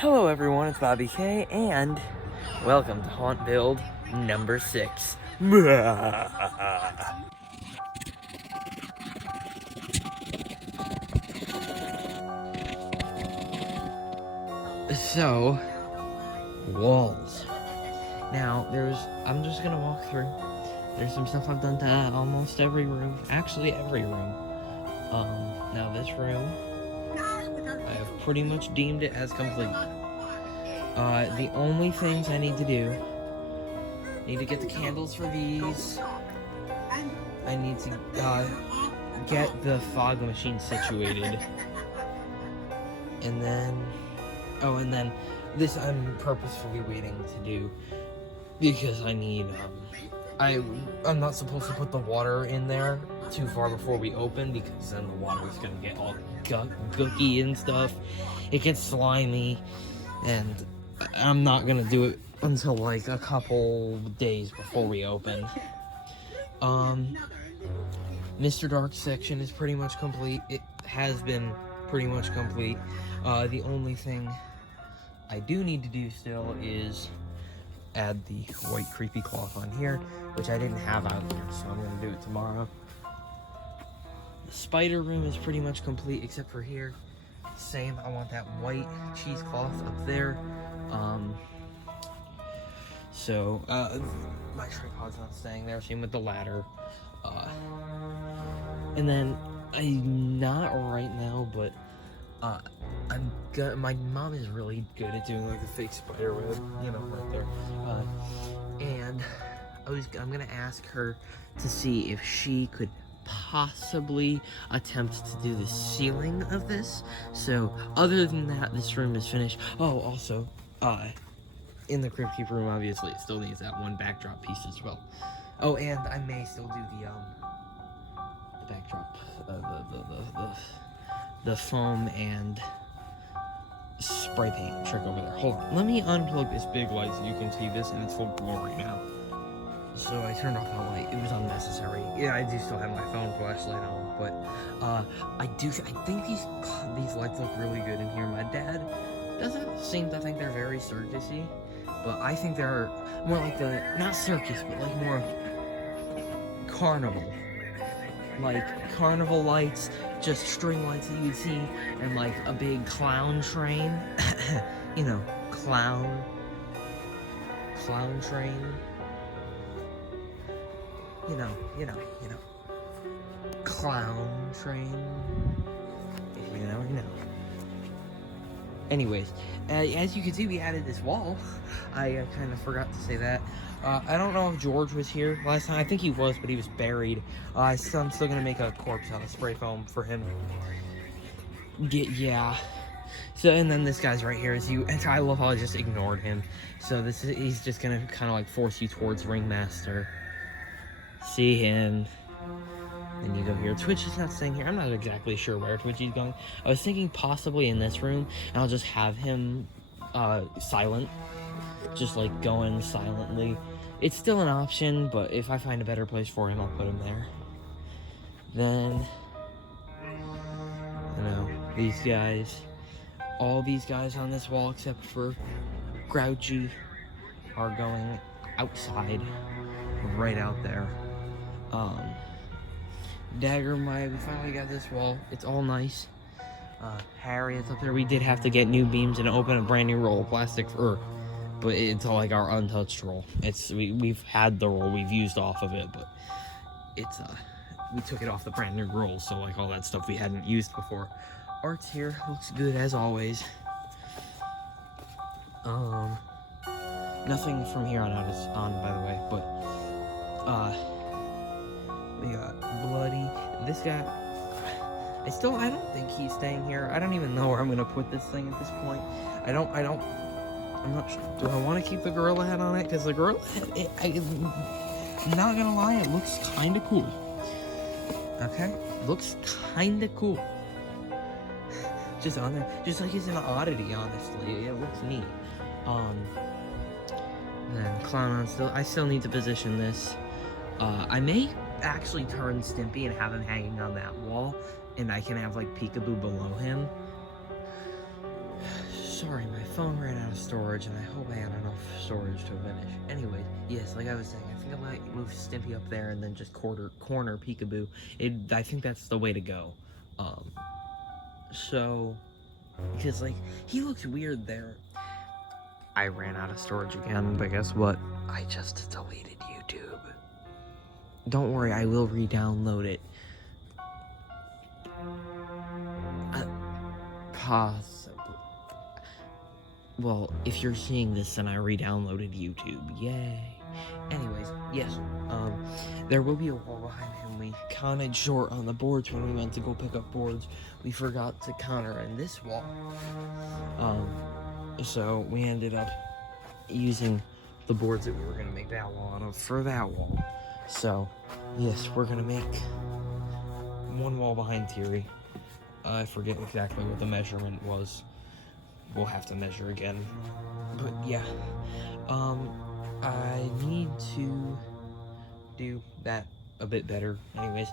Hello everyone, it's Bobby K, and welcome to Haunt Build number 6. So, walls. Now, I'm just gonna walk through. There's some stuff I've done to almost every room. Actually, every room. Now this room, I have pretty much deemed it as complete. The only things I need to do, need to get the candles for these. I need to, get the fog machine situated. And then, this I'm purposefully waiting to do because I need, I'm not supposed to put the water in there too far before we open because then the water is gonna get all gooky and stuff. It gets slimy, and I'm not gonna do it until like a couple days before we open. Mr. Dark section is pretty much complete. It has been pretty much complete. The only thing I do need to do still is add the white creepy cloth on here, which I didn't have out here, so I'm gonna do it tomorrow. The spider room is pretty much complete except for here. Same, I want that white cheesecloth up there. My tripod's not staying there, same with the ladder. And then, not right now, but my mom is really good at doing like the fake spider web, right there. And I'm gonna ask her to see if she could possibly attempt to do the ceiling of this. So other than that, this room is finished. Oh, also, in the Crypt Keeper room, obviously, it still needs that one backdrop piece as well. Oh, and I may still do the backdrop, the foam and spray paint trick over there. Hold on, let me unplug this big light so you can see this in its full glory now. So I turned off the light. It was unnecessary. Yeah, I do still have my phone flashlight on, but I think these lights look really good in here. My dad doesn't seem to think they're very circusy, but I think they're more like not circus, but like more carnival. Like carnival lights, just string lights that you'd see, and like a big clown train. Clown train. Clown train. You know. Anyways, as you can see, we added this wall. I kind of forgot to say that. I don't know if George was here last time. I think he was, but he was buried. I'm still gonna make a corpse out of spray foam for him. Yeah. So, and then this guy's right here. And I love how I just ignored him. So he's just gonna kind of like force you towards Ringmaster. See him. Then you go here. Twitch is not staying here. I'm not exactly sure where Twitch is going. I was thinking possibly in this room, and I'll just have him silent. Just like going silently. It's still an option, but if I find a better place for him, I'll put him there. Then, these guys, all these guys on this wall except for Grouchy are going outside, right out there. Dagger, we finally got this wall. It's all nice. Harriet's up there. We did have to get new beams and open a brand new roll of plastic but it's all like our untouched roll. We've had the roll, we've used off of it, but it's we took it off the brand new roll, so like all that stuff we hadn't used before. Art's here, looks good as always. Nothing from here on out is on, by the way, but we got Bloody. This guy, I don't think he's staying here. I don't even know where I'm gonna put this thing at this point. I'm not sure. Do I want to keep the gorilla head on it? Because the gorilla head, I'm not gonna lie, it looks kind of cool. Okay? Looks kind of cool. Just on there. Just like it's an oddity, honestly. It looks neat. Then clown on I still need to position this. I may actually turn Stimpy and have him hanging on that wall, and I can have like peekaboo below him. Sorry, my phone ran out of storage, and I hope I had enough storage to finish. Anyways, yes, like I was saying, I think I might move Stimpy up there and then just corner Peekaboo. I think that's the way to go. So, because, like, he looks weird there. I ran out of storage again, but guess what? I just deleted YouTube. Don't worry, I will re-download it. Possibly. Well, if you're seeing this, then I re-downloaded YouTube. Yay. Anyways, yes, there will be a wall behind him. We counted short on the boards when we went to go pick up boards. We forgot to counter in this wall. So we ended up using the boards that we were going to make that wall out of for that wall. So, yes, we're going to make one wall behind Thierry. I forget exactly what the measurement was. We'll have to measure again. But, yeah. I need to do that a bit better. Anyways,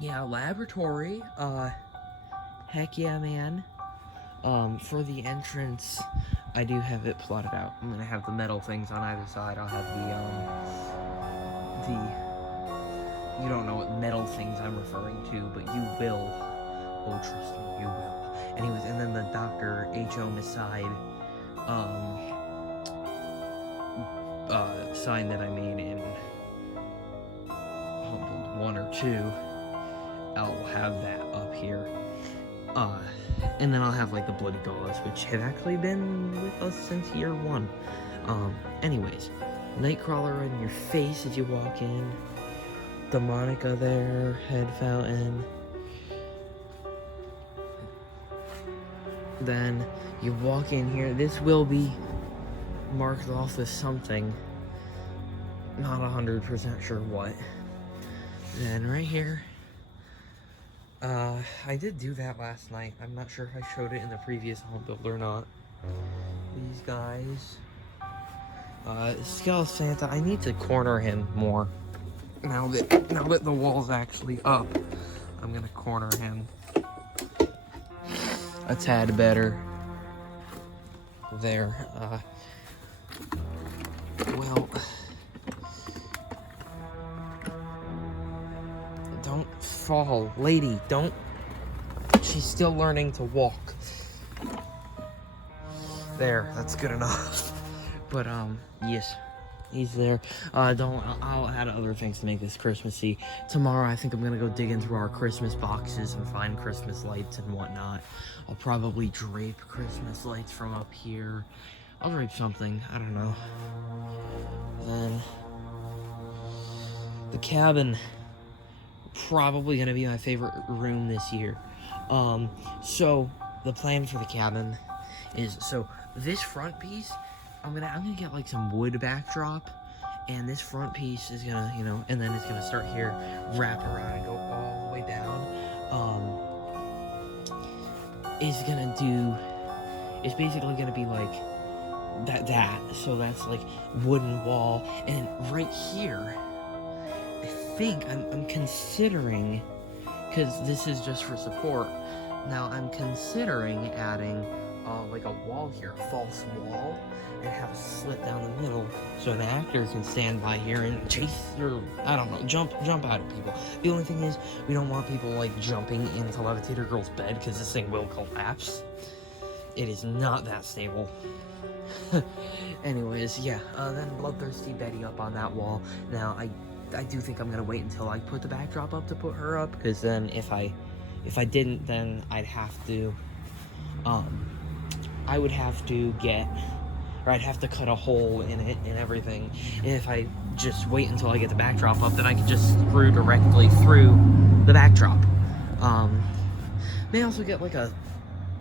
yeah, laboratory. Heck yeah, man. For the entrance, I do have it plotted out. I'm gonna have the metal things on either side. I'll have you don't know what metal things I'm referring to, but you will. Oh, trust me, you will. Anyways, and then the Dr. H.O. Maside, sign that I made in Humbled 1 or 2, I'll have that up here. And then I'll have, like, the Bloody Gauze, which have actually been with us since year 1. Anyways, Nightcrawler in your face as you walk in. Demonica there, head fountain. Then you walk in here. This will be marked off as something. Not 100% sure what. Then right here. I did do that last night. I'm not sure if I showed it in the previous home build or not. These guys. Skeleton Santa, I need to corner him more. Now that the wall's actually up, I'm gonna corner him a tad better. There. Well, don't fall, lady. Don't. She's still learning to walk. There, that's good enough. But yes, he's there. I'll add other things to make this Christmassy. Tomorrow, I think I'm gonna go dig into our Christmas boxes and find Christmas lights and whatnot. I'll probably drape Christmas lights from up here. I'll drape something. I don't know. Then the cabin, probably gonna be my favorite room this year. So the plan for the cabin is, so this front piece, I'm gonna get like some wood backdrop, and this front piece is gonna, you know, and then it's gonna start here, wrap around and go all the way down. It's basically gonna be like that. So that's like wooden wall, and right here, I think I'm considering, because this is just for support. Now I'm considering adding like a wall here, a false wall, and have a slit down the middle so an actor can stand by here and chase or, I don't know, jump out at people. The only thing is, we don't want people like jumping into Levitator Girl's bed, because this thing will collapse. It is not that stable. Anyways, yeah, then Bloodthirsty Betty up on that wall. Now I do think I'm gonna wait until I put the backdrop up to put her up, because then if I didn't, then I'd have to I'd have to cut a hole in it and everything. And if I just wait until I get the backdrop up, then I can just screw directly through the backdrop. May also get like a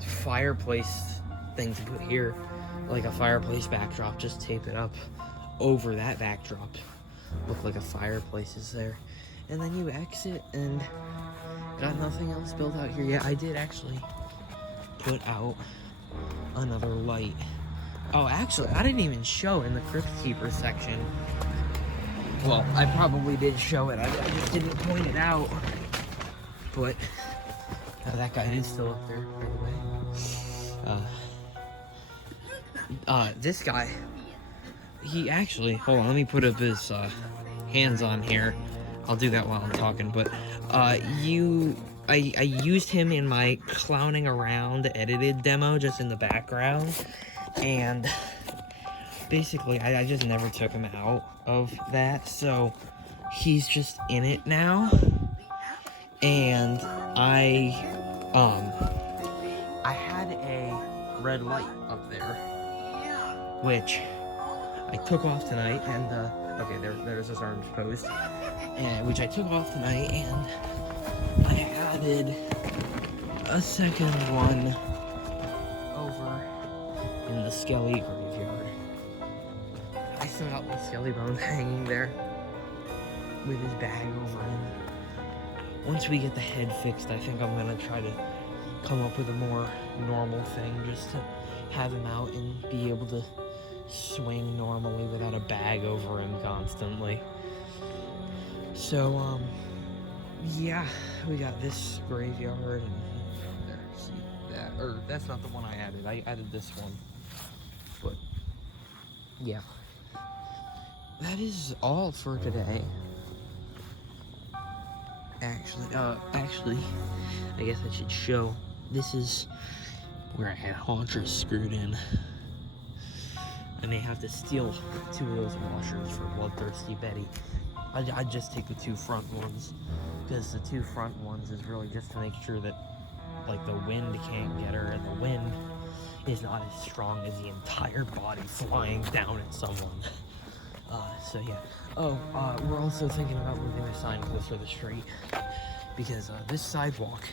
fireplace thing to put here, like a fireplace backdrop, just tape it up over that backdrop. Look like a fireplace is there. And then you exit, and got nothing else built out here yet. I did actually put out another light. Oh, actually, I didn't even show in the Crypt Keeper section. Well, I probably did show it. I just didn't point it out. But that guy is still up there, by the way. this guy, he actually, hold on, let me put up his, hands on here. I'll do that while I'm talking, but, I used him in my clowning around edited demo just in the background, and basically, I just never took him out of that, so he's just in it now, and I had a red light up there, which I took off tonight, and, okay, there's his arms posed, and, which I took off tonight, and I added a second one over in the Skelly graveyard. I still got the Skelly bones hanging there with his bag over him. Once we get the head fixed, I think I'm gonna try to come up with a more normal thing just to have him out and be able to swing normally without a bag over him constantly. So, yeah, we got this graveyard and there, see that, or that's not the one I added this one, but yeah, that is all for today. Actually, I guess I should show, this is where I had haunchers screwed in. I may have to steal 2 of those washers for Bloodthirsty Betty. I'd just take the 2 front ones, because the 2 front ones is really just to make sure that, like, the wind can't get her, and the wind is not as strong as the entire body flying down at someone. So yeah. Oh, we're also thinking about moving the sign closer to the street, because this sidewalk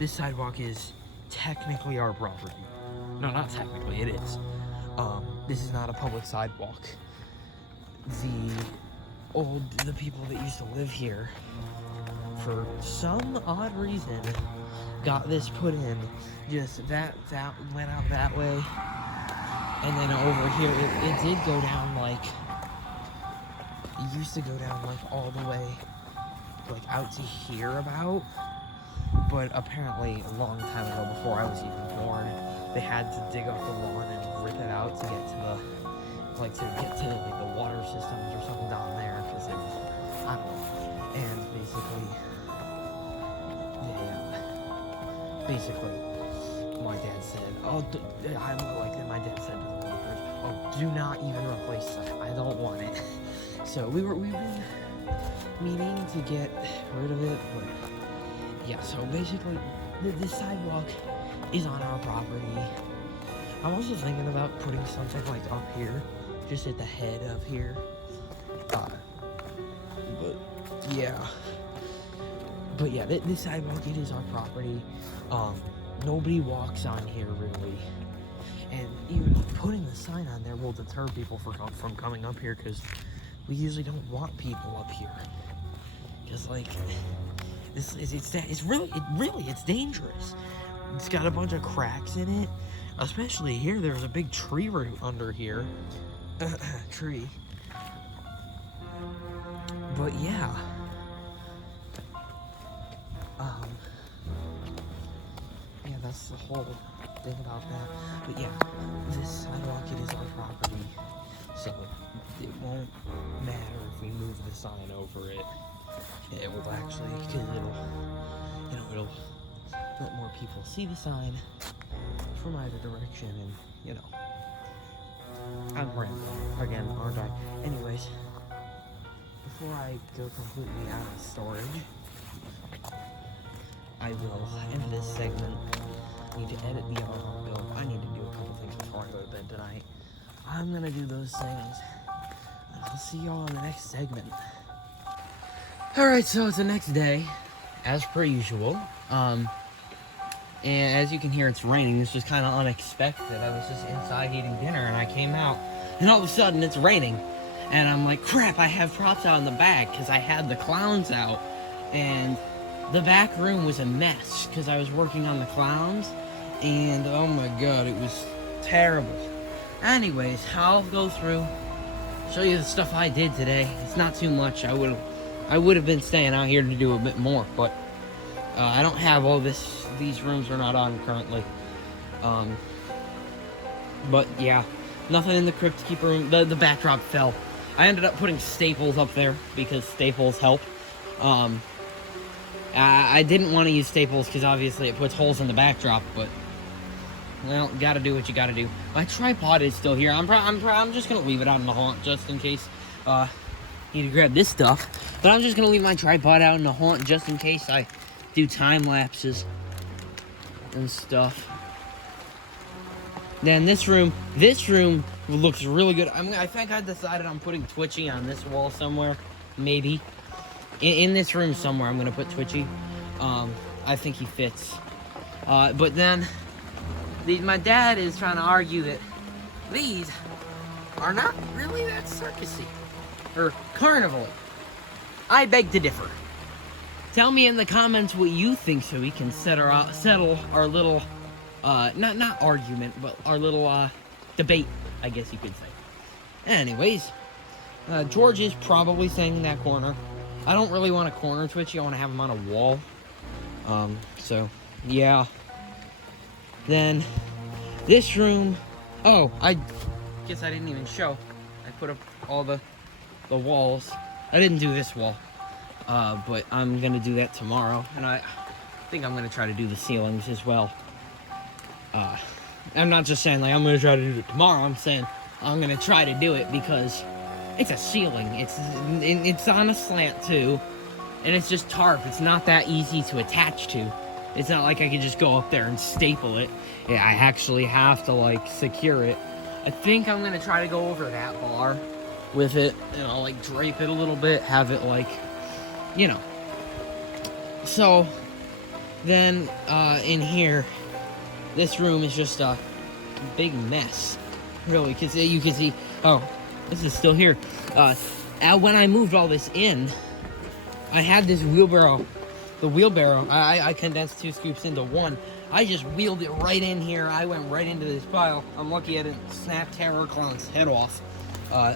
is technically our property. No, not technically, it is. This is not a public sidewalk. The people that used to live here, for some odd reason, got this put in. Just that went out that way, and then over here, it did go down, like, it used to go down, like, all the way, like, out to here about, but apparently a long time ago, before I was even born, they had to dig up the lawn and rip it out to get to the, like, the water systems or something down there, because it was, I don't know, and basically, my dad said, my dad said to the workers, oh, do not even replace that, I don't want it. So we've been meaning to get rid of it, but yeah, so basically, this sidewalk is on our property. I'm also thinking about putting something like up here, just at the head of here. But yeah, this sidewalk, it is our property. Nobody walks on here really, and even putting the sign on there will deter people from coming up here, because we usually don't want people up here. Because, like, it's dangerous. It's got a bunch of cracks in it, especially here. There's a big tree root under here. Tree. But yeah. Yeah, that's the whole thing about that. But yeah, this sidewalk, it is our property, so it won't matter if we move the sign over it. It will actually, because it'll let more people see the sign from either direction, and, I'm rambling again, aren't I? Anyways, before I go completely out of storage, I will end this segment. I need to edit the audio build. I need to do a couple things before I go to bed tonight. I'm gonna do those things, and I'll see y'all in the next segment. Alright, so it's the next day, as per usual. And as you can hear, it's raining. This was kind of unexpected. I was just inside eating dinner, and I came out, and all of a sudden, it's raining. And I'm like, crap, I have props out in the back, because I had the clowns out. And the back room was a mess, because I was working on the clowns. And, oh my god, it was terrible. Anyways, I'll go through, show you the stuff I did today. It's not too much. I would have been staying out here to do a bit more, but I don't have all this. These rooms are not on currently. But yeah, nothing in the crypt keeper room. The backdrop fell. I ended up putting staples up there because staples help. I didn't want to use staples because obviously it puts holes in the backdrop, but well, gotta do what you gotta do. My tripod is still here. I'm just gonna leave it out in the haunt just in case need to grab this stuff. But I'm just gonna leave my tripod out in the haunt just in case I do time lapses and stuff. Then this room looks really good. I think I decided I'm putting Twitchy on this wall somewhere, maybe. In this room somewhere, I'm gonna put Twitchy. I think he fits. But then my dad is trying to argue that these are not really that circusy or carnival. I beg to differ. Tell me in the comments what you think so we can settle our little not argument, but our little debate, I guess you could say. Anyways, George is probably staying in that corner. I don't really want a corner Twitchy. I want to have him on a wall. So yeah. Then this room. Oh, I guess I didn't even show. I put up all the walls. I didn't do this wall, but I'm gonna do that tomorrow, and I think I'm gonna try to do the ceilings as well. I'm not just saying like I'm gonna try to do it tomorrow. I'm saying I'm gonna try to do it because it's a ceiling. It's on a slant too, and it's just tarp. It's not that easy to attach to. It's not like I can just go up there and staple it. Yeah, I actually have to like secure it. I think I'm gonna try to go over that bar with it, and I'll like drape it a little bit, have it like, you know. So then in here, this room is just a big mess, really, because you can see, oh, this is still here. When I moved all this in, I had this wheelbarrow. The wheelbarrow, I condensed 2 scoops into one. I just wheeled it right in here. I went right into this pile. I'm lucky I didn't snap Terror Clown's head off.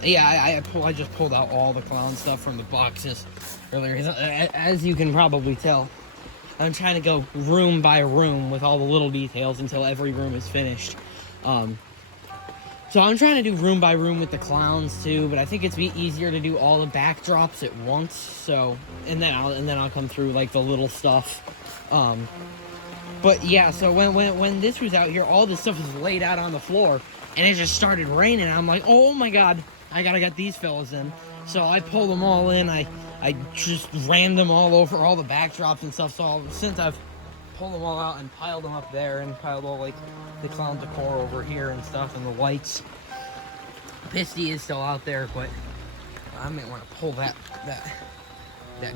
Yeah, I just pulled out all the clown stuff from the boxes earlier. As you can probably tell, I'm trying to go room by room with all the little details until every room is finished. So I'm trying to do room by room with the clowns too, but I think it's be easier to do all the backdrops at once. So, and then I'll come through like the little stuff. But yeah, so when this was out here, all this stuff was laid out on the floor, and it just started raining. I'm like, oh my god, I gotta get these fellas in. So I pulled them all in. I just ran them all over all the backdrops and stuff. So since I've pulled them all out and piled them up there and piled all like the clown decor over here and stuff and the lights. Pisty is still out there, but I might want to pull that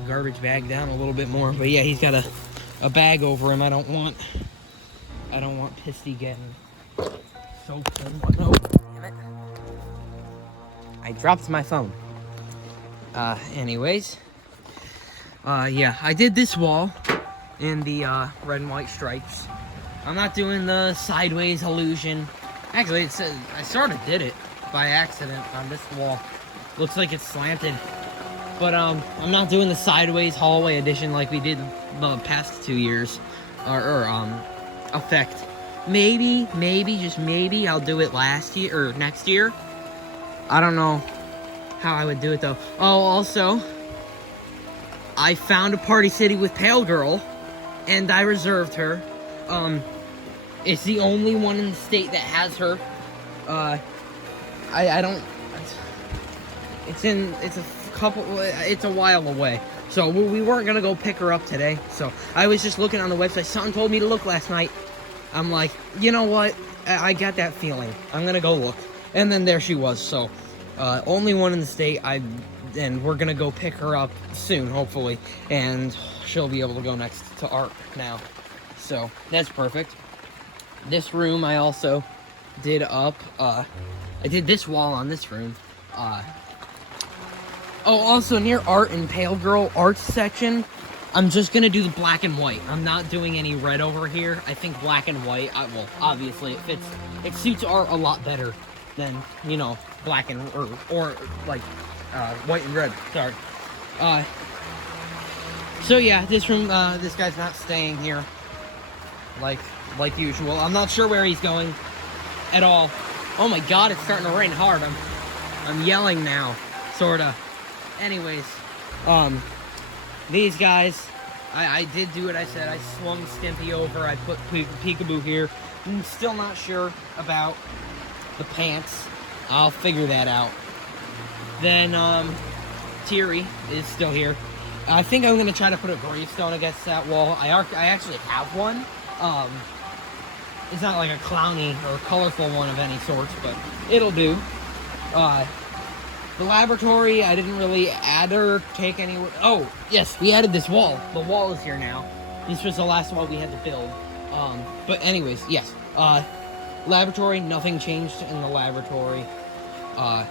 garbage bag down a little bit more. But yeah, he's got a bag over him. I don't want Pisty getting soaked and no, damn it. I dropped my phone. Anyways. Yeah, I did this wall in the red and white stripes. I'm not doing the sideways illusion. Actually, I sort of did it by accident on this wall. Looks like it's slanted. But I'm not doing the sideways hallway edition like we did the past 2 years. Or effect. Maybe, just maybe I'll do it next year. I don't know how I would do it though. Oh, also, I found a Party City with Pale Girl, and I reserved her. It's the only one in the state that has her. I don't. It's a while away. So we weren't gonna go pick her up today. So I was just looking on the website. Something told me to look last night. I'm like, you know what? I got that feeling. I'm gonna go look. And then there she was. So only one in the state. And we're gonna go pick her up soon, hopefully, and she'll be able to go next to Art now. So that's perfect. This room I also did up. I did this wall on this room. Also near Art and Pale Girl Art section, I'm just gonna do the black and white. I'm not doing any red over here. I think black and white. Well, obviously it suits Art a lot better than, you know, black and or like white and red. Sorry. So yeah, this room. This guy's not staying here like usual. I'm not sure where he's going at all. Oh my god, it's starting to rain hard. I'm yelling now, sorta. Anyways, these guys, I did do what I said. I swung Stimpy over. I put Peekaboo here. I'm still not sure about the pants. I'll figure that out. Then, Teary is still here. I think I'm gonna try to put a gravestone against that wall. I actually have one. It's not like a clowny or colorful one of any sorts, but it'll do. The laboratory, I didn't really add or take any... Oh, yes, we added this wall. The wall is here now. This was the last wall we had to build. But anyways, yes. Laboratory, nothing changed in the laboratory. I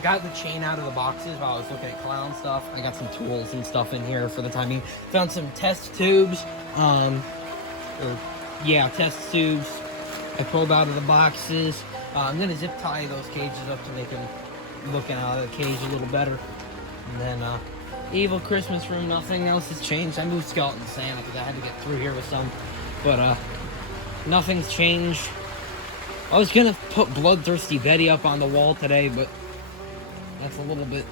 got the chain out of the boxes while I was looking at clown stuff. I got some tools and stuff in here for the time being. Found some test tubes. Test tubes. I pulled out of the boxes. I'm gonna zip tie those cages up to make them looking out of the cage a little better. And then, Evil Christmas Room, nothing else has changed. I moved Skeleton Santa because I had to get through here with some. But, nothing's changed. I was gonna put Bloodthirsty Betty up on the wall today, but that's a little bit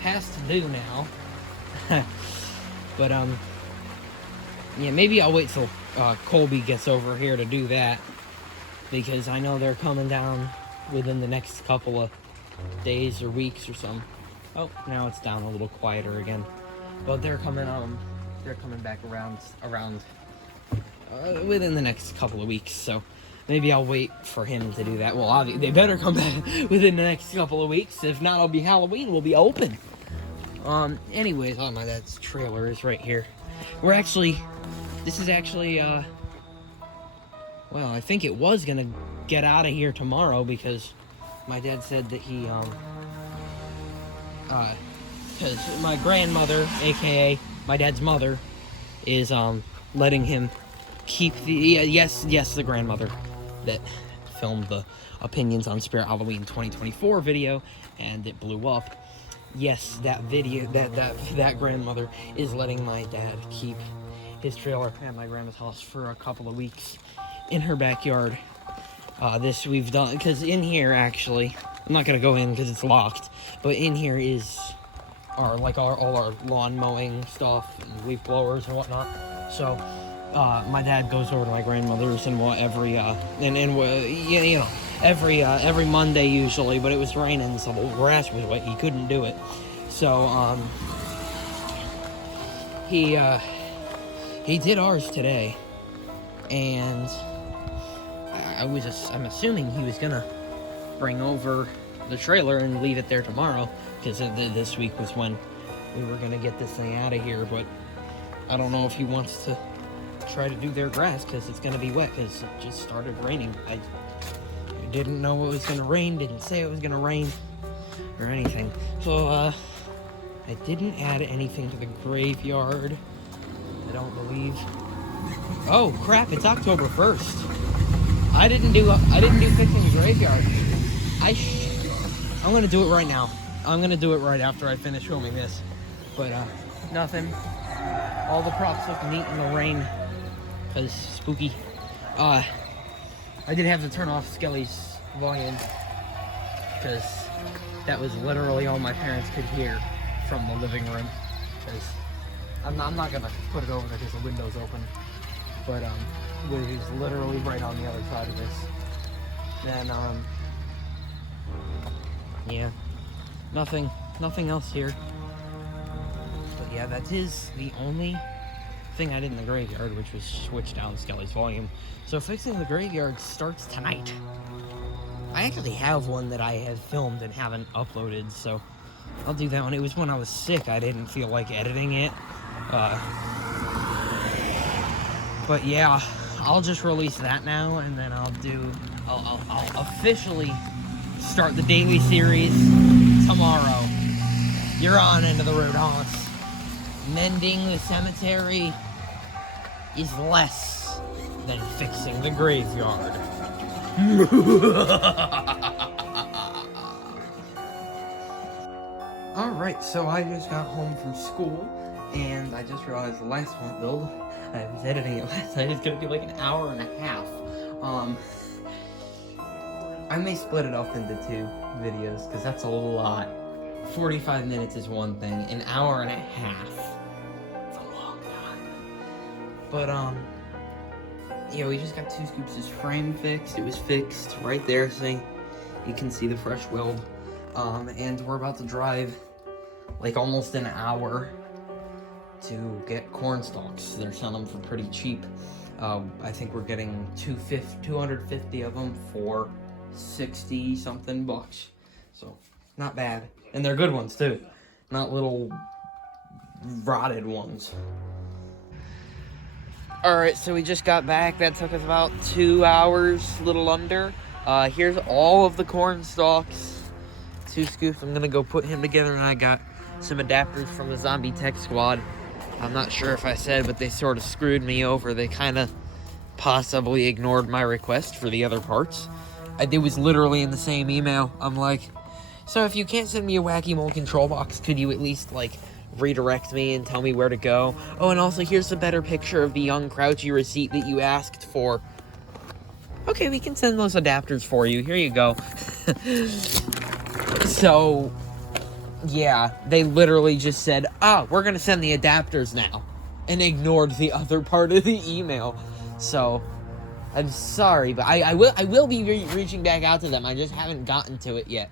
past due now. But, yeah, maybe I'll wait till Colby gets over here to do that, because I know they're coming down within the next couple of days or weeks or something. Oh, now it's down a little quieter again. But they're coming back around within the next couple of weeks, so maybe I'll wait for him to do that. Well, obviously, they better come back within the next couple of weeks. If not, it'll be Halloween. We'll be open. Anyways, oh, my dad's trailer is right here. This is actually, well, I think it was gonna get out of here tomorrow because my dad said that he, because my grandmother, aka my dad's mother, is, letting him keep the grandmother that filmed the Opinions on Spirit Halloween 2024 video, and it blew up. Yes, that video, that grandmother is letting my dad keep his trailer at my grandma's house for a couple of weeks in her backyard. This we've done, because in here, actually, I'm not going to go in because it's locked, but in here is all our lawn mowing stuff, and leaf blowers and whatnot. So, my dad goes over to my grandmother's and every Monday usually, but it was raining, so the grass was wet. He couldn't do it. So, he did ours today, and I'm assuming he was gonna bring over the trailer and leave it there tomorrow, because this week was when we were gonna get this thing out of here, but I don't know if he wants to try to do their grass, because it's gonna be wet, because it just started raining. I didn't know it was gonna rain, didn't say it was gonna rain, or anything. So, I didn't add anything to the graveyard, I don't believe. Oh crap, it's October 1st. I didn't do fixing the graveyard. I'm gonna do it right now. I'm gonna do it right after I finish filming this. But, nothing. All the props look neat in the rain, because spooky. I did have to turn off Skelly's volume, because that was literally all my parents could hear from the living room. Because I'm not gonna put it over there because the window's open, but he's literally right on the other side of this. Then yeah, nothing else here. But yeah, that is the only thing I did in the graveyard, which was switch down Skelly's volume. So fixing the graveyard starts tonight. I actually have one that I have filmed and haven't uploaded, so I'll do that one. It was when I was sick. I didn't feel like editing it. But yeah, I'll just release that now, and then I'll officially start the daily series tomorrow. You're on Into the Road Haunts. Mending the cemetery is less than fixing the graveyard. Alright, so I just got home from school, and I just realized the lights won't build. I was editing it last night. It's gonna be like an hour and a half. I may split it up into 2 videos, because that's a lot. 45 minutes is one thing, an hour and a half. It's a long time. But, yeah, we just got 2 Scoops' frame fixed. It was fixed right there, see? You can see the fresh weld. And we're about to drive, like, almost an hour to get corn stalks. They're selling them for pretty cheap. I think we're getting 250 of them for 60 something bucks. So not bad, and they're good ones too, not little rotted ones. All right, so we just got back. That took us about 2 hours, little under. Here's all of the corn stalks. 2 scoops. I'm gonna go put him together, and I got some adapters from the zombie tech squad. I'm not sure if I said, but they sort of screwed me over. They kind of possibly ignored my request for the other parts. It was literally in the same email. I'm like, so if you can't send me a wacky mole control box, could you at least, like, redirect me and tell me where to go? Oh, and also, here's a better picture of the young Crouchy receipt that you asked for. Okay, we can send those adapters for you. Here you go. So, yeah, they literally just said, oh, we're going to send the adapters now, and ignored the other part of the email. So, I'm sorry, but I will be reaching back out to them. I just haven't gotten to it yet.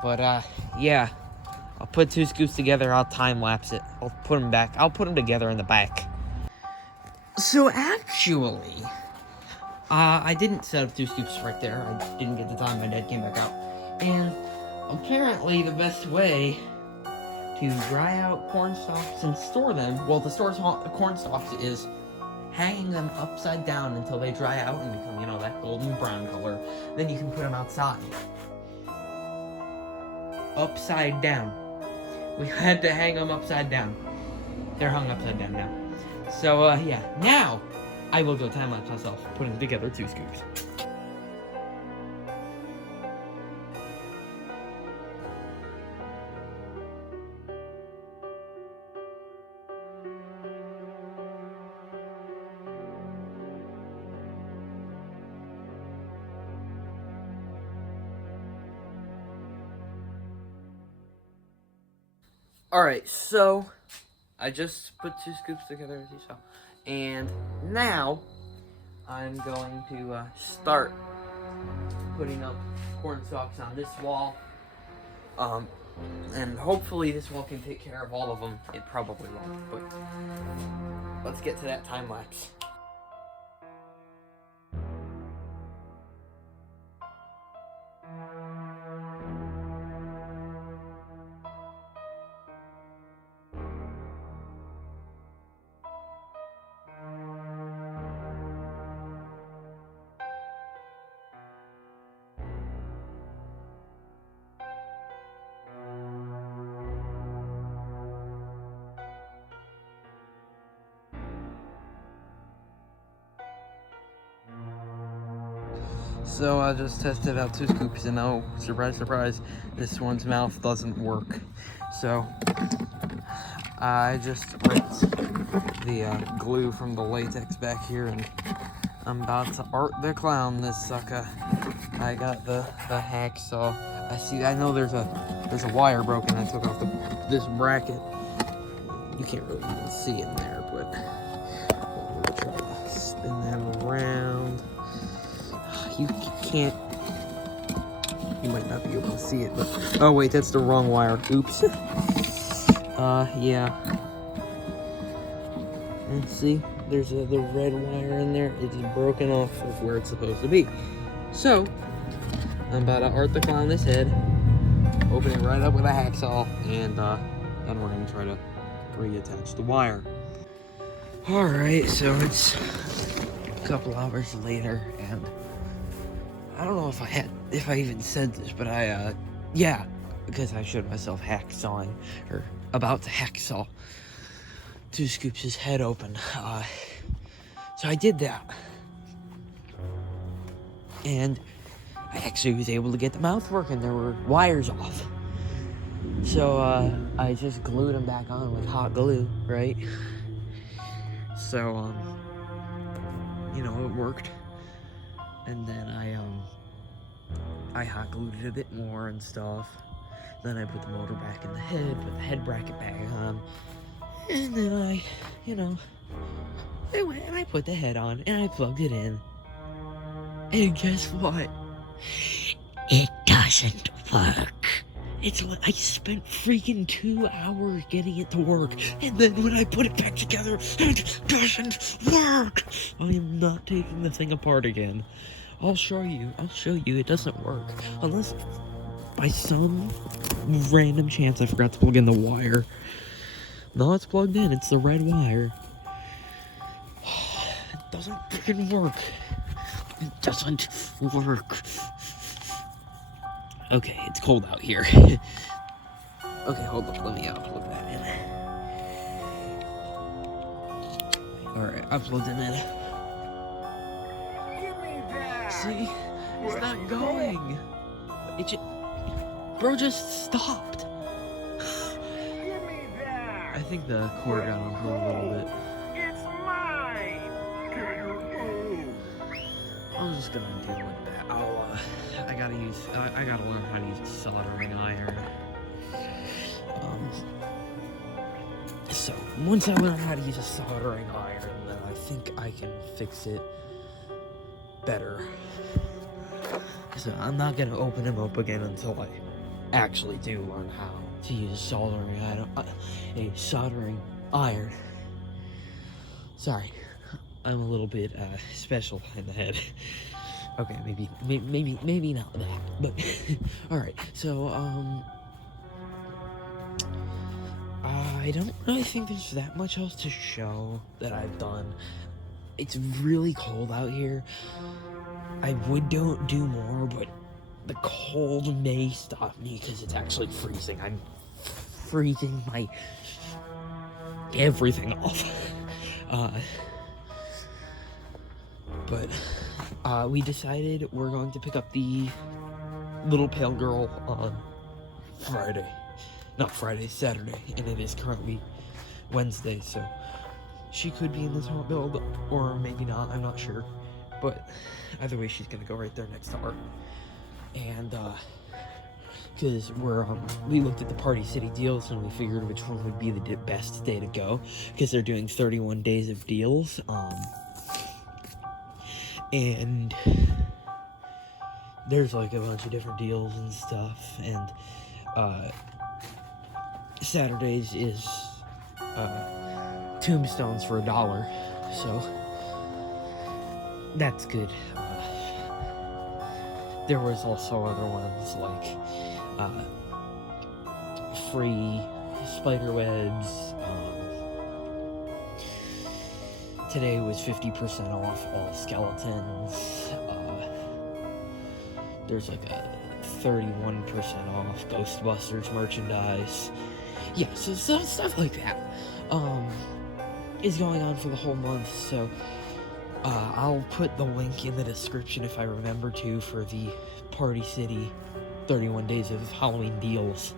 But, yeah, I'll put 2 scoops together. I'll time-lapse it. I'll put them back. I'll put them together in the back. So, actually, I didn't set up 2 scoops right there. I didn't get the time. My dad came back out. And apparently the best way to dry out corn stalks and store them, well, to store corn stalks is hanging them upside down until they dry out and become, you know, that golden brown color. Then you can put them outside. Upside down. We had to hang them upside down. They're hung upside down now. So, yeah. Now, I will go time-lapse myself, putting together 2 scoops. Alright, so I just put 2 scoops together, as you saw. And now I'm going to start putting up corn stalks on this wall. And hopefully this wall can take care of all of them. It probably won't, but let's get to that time lapse. So I just tested out 2 scoops, and oh, surprise, surprise, this one's mouth doesn't work. So I just ripped the glue from the latex back here, and I'm about to art the clown this sucker. I got the hacksaw. I know there's a wire broken. I took off this bracket. You can't really even see in there, but we'll try to spin that around. You can't, you might not be able to see it, but, oh wait, that's the wrong wire, oops. Yeah. And see, there's the red wire in there, it's broken off of where it's supposed to be. So, I'm about to art the clown this head, open it right up with a hacksaw, and then we're gonna try to reattach the wire. Alright, so it's a couple hours later, and I don't know if I even said this, but yeah, because I showed myself hacksawing, or about to hacksaw 2 scoops' head open. So I did that. And I actually was able to get the mouth working. There were wires off. So, I just glued them back on with hot glue, right? So, you know, it worked. And then I I hot glued it a bit more and stuff. Then I put the motor back in the head, put the head bracket back on, and then I went and I put the head on and I plugged it in. And guess what? It doesn't work. It's like I spent freaking 2 hours getting it to work, and then when I put it back together, it doesn't work. I am not taking the thing apart again. I'll show you, it doesn't work. Unless, by some random chance, I forgot to plug in the wire. No, it's plugged in, it's the red wire. It doesn't freaking work. It doesn't work. Okay, it's cold out here. Okay, hold up, let me upload that in. Alright, upload it in. See? It's not going. It just... Bro just stopped. I think the cord got unplugged a little bit. It's mine! I'm just gonna deal with that. I gotta learn how to use a soldering iron. So, once I learn how to use a soldering iron, then I think I can fix it better. So, I'm not gonna open him up again until I actually do learn how to use a soldering iron. Sorry, I'm a little bit special in the head. Okay, maybe not that, but all right. So I don't really think there's that much else to show that I've done. It's really cold out here. I would do more, but the cold may stop me because it's actually freezing. I'm freezing my everything off. But we decided we're going to pick up the little pale girl on Friday. Not Friday, Saturday, and it is currently Wednesday, so she could be in this haunt build, or maybe not, I'm not sure. But either way, she's gonna go right there next to Art. And because we looked at the Party City deals and we figured which one would be the best day to go, because they're doing 31 days of deals. And there's like a bunch of different deals and stuff, and Saturdays is tombstones for $1, so that's good. There was also other ones like free spider webs. Today was 50% off all skeletons. There's like a 31% off Ghostbusters merchandise. Yeah, so stuff like that is going on for the whole month. So I'll put the link in the description if I remember to for the Party City 31 days of Halloween deals.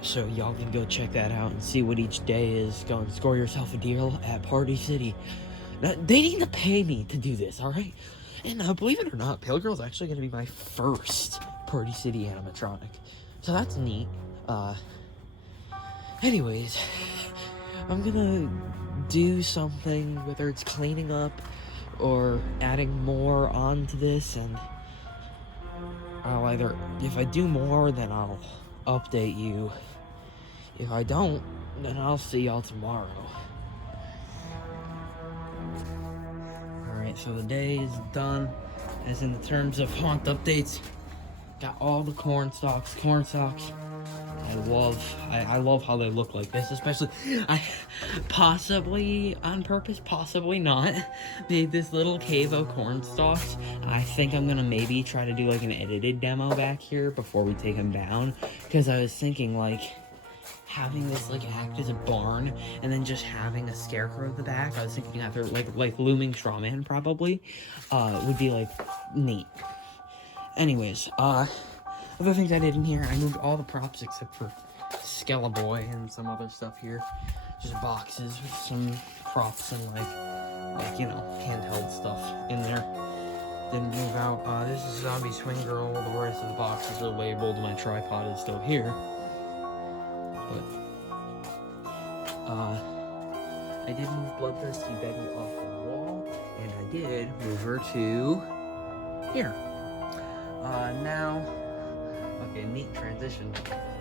So y'all can go check that out and see what each day is. Go and score yourself a deal at Party City. Now, they need to pay me to do this, alright? And believe it or not, Pale Girl's actually going to be my first Party City animatronic. So that's neat. Anyways, I'm gonna do something, whether it's cleaning up or adding more onto this, and I'll either, if I do more, then I'll update you. If I don't, then I'll see y'all tomorrow. Alright, so the day is done, as in the terms of haunt updates. Got all the corn stalks. I love how they look like this, especially, I possibly on purpose, possibly not, made this little cave of corn stalks. I think I'm gonna maybe try to do like an edited demo back here before we take them down, because I was thinking like having this like act as a barn and then just having a scarecrow at the back. I was thinking after like looming strawman probably would be like neat. Anyways, other things I did in here, I moved all the props except for Skeleboy and some other stuff here. Just boxes with some props and like you know, handheld stuff in there. didn't move out. This is Zombie Swing Girl. The rest of the boxes are labeled. My tripod is still here. But, I did move Bloodthirsty Betty off the wall, and I did move her to here. Now, okay, neat transition.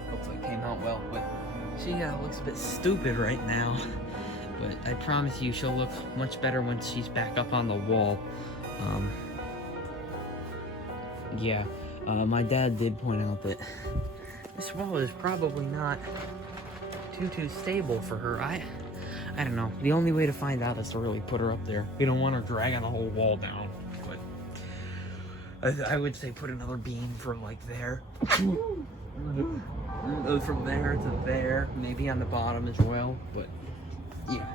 Hopefully it came out well, but she looks a bit stupid right now. But I promise you she'll look much better when she's back up on the wall. Yeah, my dad did point out that this wall is probably not too stable for her. I don't know. The only way to find out is to really put her up there. We don't want her dragging the whole wall down, but I would say put another beam from like there. From there to there, maybe on the bottom as well, but yeah.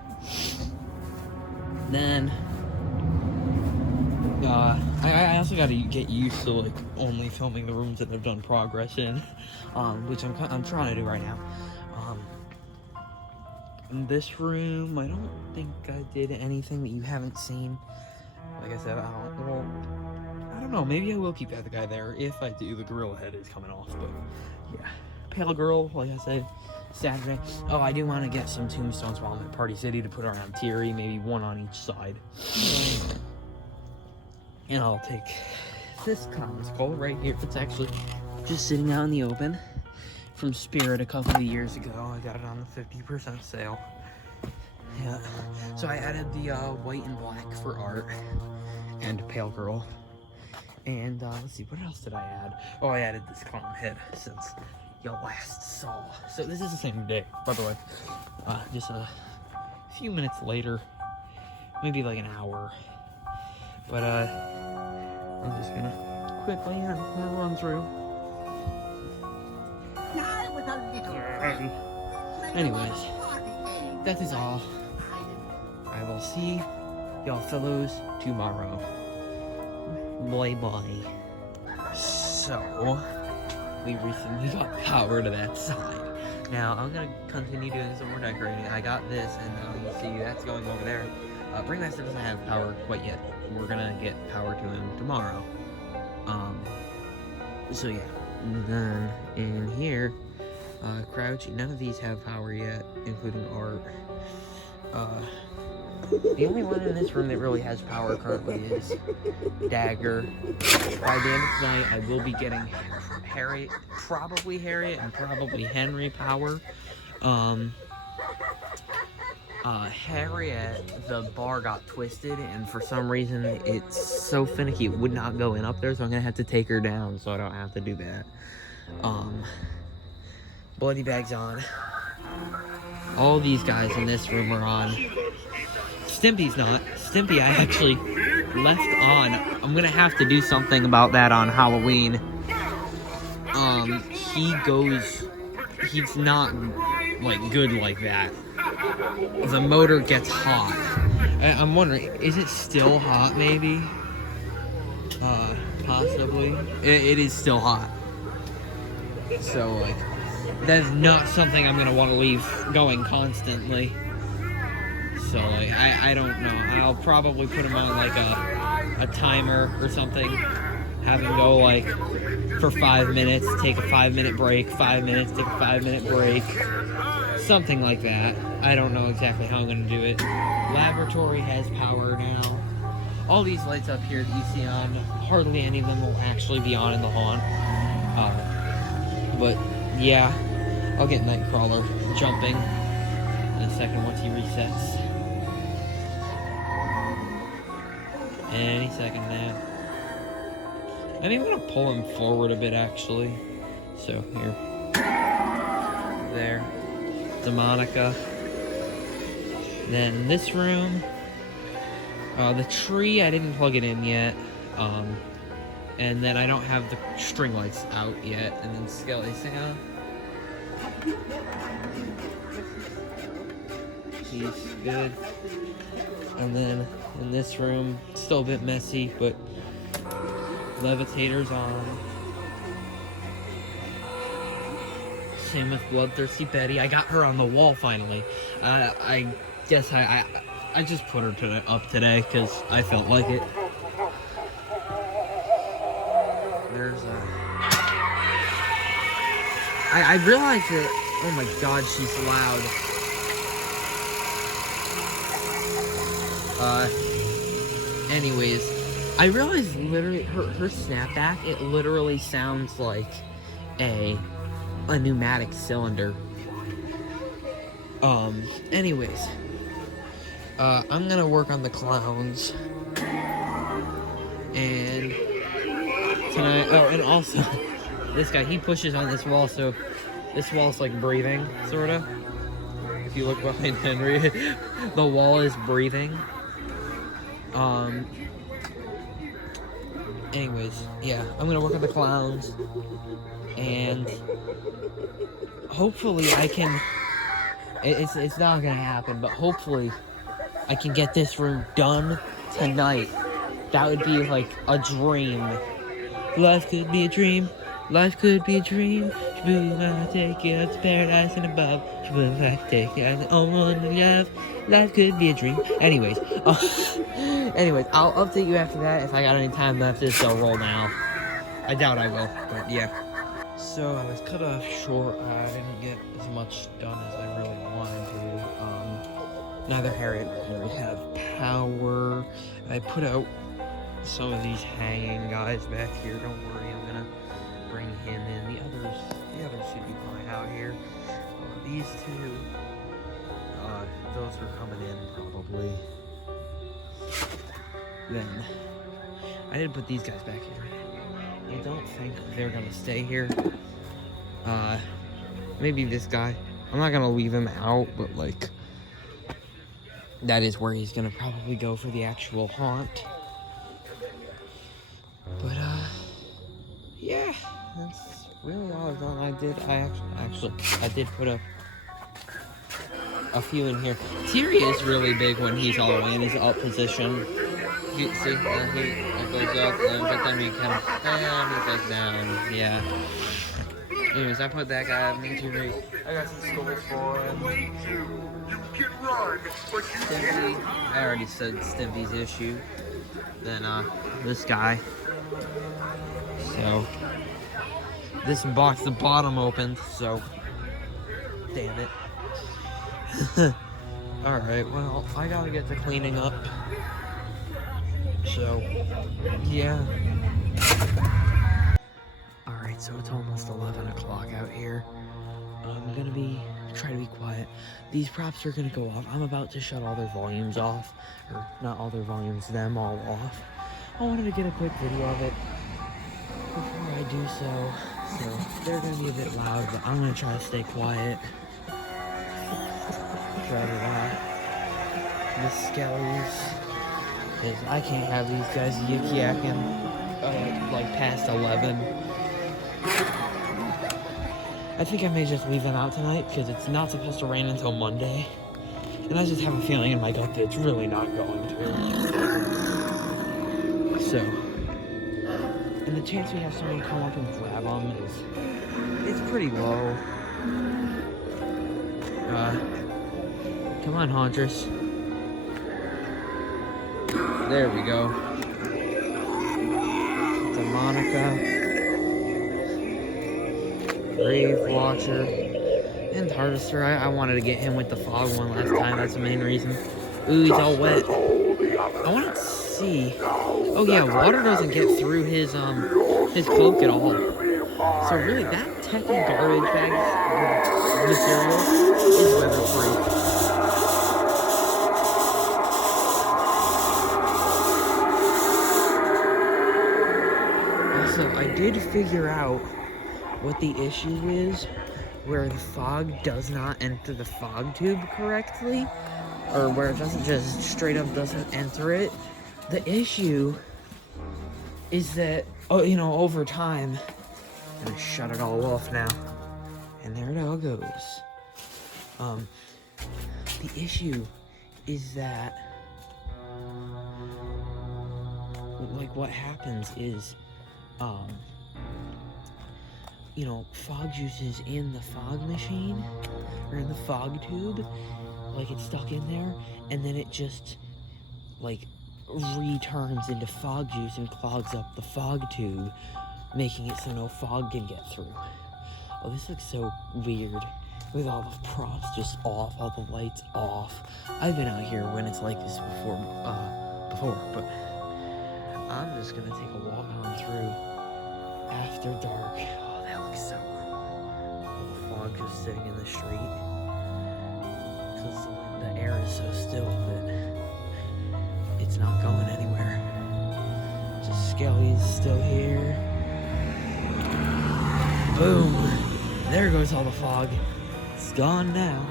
Then I also got to get used to like only filming the rooms that I've done progress in, which I'm trying to do right now. In this room, I don't think I did anything that you haven't seen. Like I said, I don't know. Maybe I will keep that guy there. If I do, the gorilla head is coming off. But yeah, Pale Girl, like I said, Saturday. Oh, I do want to get some tombstones while I'm at Party City to put around Thierry, maybe one on each side. And I'll take this clown skull right here. It's actually just sitting out in the open from Spirit a couple of years ago. I got it on the 50% sale. Yeah. So I added the white and black for art and Pale Girl. And let's see, what else did I add? Oh, I added this clown head since you last saw. So this is the same day, by the way. Just a few minutes later, maybe like an hour. But I'm just gonna quickly run through. Anyways, that is all. I will see y'all fellows tomorrow. Bye bye. So, we recently got power to that side. Now, I'm gonna continue doing some more decorating. I got this, and now you see that's going over there. Ringmaster doesn't have power quite yet. We're gonna get power to him tomorrow. So yeah. And then, in here, Crouch, none of these have power yet, including Art. The only one in this room that really has power currently is Dagger. By the end of tonight, I will be getting probably Harriet and probably Henry power. Harriet, the bar got twisted, and for some reason, it's so finicky, it would not go in up there, so I'm gonna have to take her down, so I don't have to do that. Bloody Bag's on. All these guys in this room are on. Stimpy's not. Stimpy I actually left on. I'm gonna have to do something about that on Halloween. He's not like good like that. The motor gets hot. I'm wondering, is it still hot maybe? Possibly. It is still hot. So like, that's not something I'm gonna want to leave going constantly. So like, I don't know. I'll probably put him on like a timer or something. Have him go like for 5 minutes, take a 5-minute break, 5 minutes, take a 5-minute break. Something like that. I don't know exactly how I'm gonna do it. Laboratory has power now. All these lights up here that you see on, hardly any of them will actually be on in the haunt. But yeah, I'll get Nightcrawler jumping in a second once he resets. Any second now. I think I'm gonna pull him forward a bit actually. So here. There. Demonica. Then in this room, the tree, I didn't plug it in yet. And then I don't have the string lights out yet. And then Skelly Santa. He's good. And then in this room, still a bit messy, but Levitator's on. Same with Bloodthirsty Betty. I got her on the wall finally. I guess I just put her up today because I felt like it. There's I realized that, oh my god, she's loud. Anyways, I realized literally her snapback, it literally sounds like a pneumatic cylinder. Anyways, I'm gonna work on the clowns. And tonight, oh, and also, this guy, he pushes on this wall, so this wall's like breathing, sorta. If you look behind Henry, the wall is breathing. Anyways, yeah, I'm gonna work on the clowns, and hopefully I can, it's not gonna happen, but hopefully I can get this room done tonight. That would be like a dream. Life could be a dream. Life could be a dream. Shaboom, I take you up to paradise and above. Shaboom, I take you as the only one you have. Life could be a dream. Anyways, I'll update you after that. If I got any time left, this will roll now. I doubt I will, but yeah. So I was cut off short. I didn't get as much done as I really wanted to. Neither Harriet nor Henry have power. I put out some of these hanging guys back here. Don't worry, I'm gonna bring him in. The others should be fine out here. These two, those are coming in probably. Then I didn't put these guys back here. I don't think they're gonna stay here. Maybe this guy. I'm not gonna leave him out, but like that is where he's gonna probably go for the actual haunt. But yeah, that's really all I've done. I did put a few in here. Tyria is really big when he's all the way in his up position. You see, he goes up, but then he kind of, he goes down. Yeah. Anyways, I put that guy up into me. I got some schools for him. Stimpy, I already said Stimpy's issue. Then this guy. So this box, the bottom opened, so damn it. Alright, well, I gotta get to cleaning up. So, yeah. Alright, so it's almost 11 o'clock out here. I'm gonna try to be quiet. These props are gonna go off. I'm about to shut all their volumes off. Or, not all their volumes, them all off. I wanted to get a quick video of it before I do so. So, they're gonna be a bit loud, but I'm gonna try to stay quiet. Try to the skellies. Because I can't have these guys yik-yakking like past 11. I think I may just leave them out tonight because it's not supposed to rain until Monday. And I just have a feeling in my gut that it's really not going to. So, and the chance we have somebody come up and grab them it's pretty low. Come on, Hauntress. There we go. Demonica. Grave Watcher. And Harvester. I wanted to get him with the fog one last time. That's the main reason. Ooh, he's all wet. I wanted to see. Oh yeah, water doesn't get through his cloak at all. So really, that techy garbage bag material is weather-proof. Also, I did figure out what the issue is where the fog does not enter the fog tube correctly, or where it doesn't just straight up doesn't enter it. The issue is that, over time, I'm gonna shut it all off now, and there it all goes. The issue is that, like, what happens is, fog juice is in the fog machine, or in the fog tube, like it's stuck in there, and then it just, like, returns into fog juice and clogs up the fog tube, making it so no fog can get through. Oh, this looks so weird with all the props just off, all the lights off. I've been out here when it's like this before, but I'm just gonna take a walk on through after dark. Oh, that looks so cool. All the fog just sitting in the street because the air is so still that it's not going anywhere. Just Skelly's still here. Boom! There goes all the fog. It's gone now.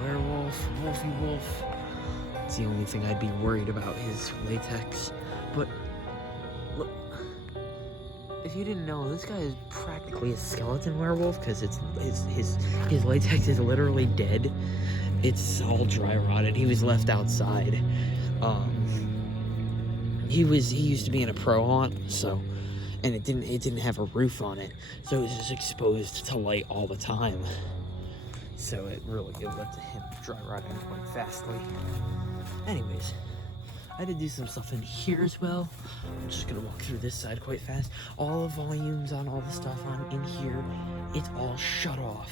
Werewolf, wolfy wolf. It's the only thing I'd be worried about, his latex. But look, if you didn't know, this guy is practically a skeleton werewolf because his latex is literally dead. It's all dry rotted. He was left outside. He used to be in a pro haunt, so. And it didn't have a roof on it, so it was just exposed to light all the time. So it led to him dry rotting quite fastly. Anyways, I had to do some stuff in here as well. I'm just gonna walk through this side quite fast. All the volumes on all the stuff on in here, it's all shut off.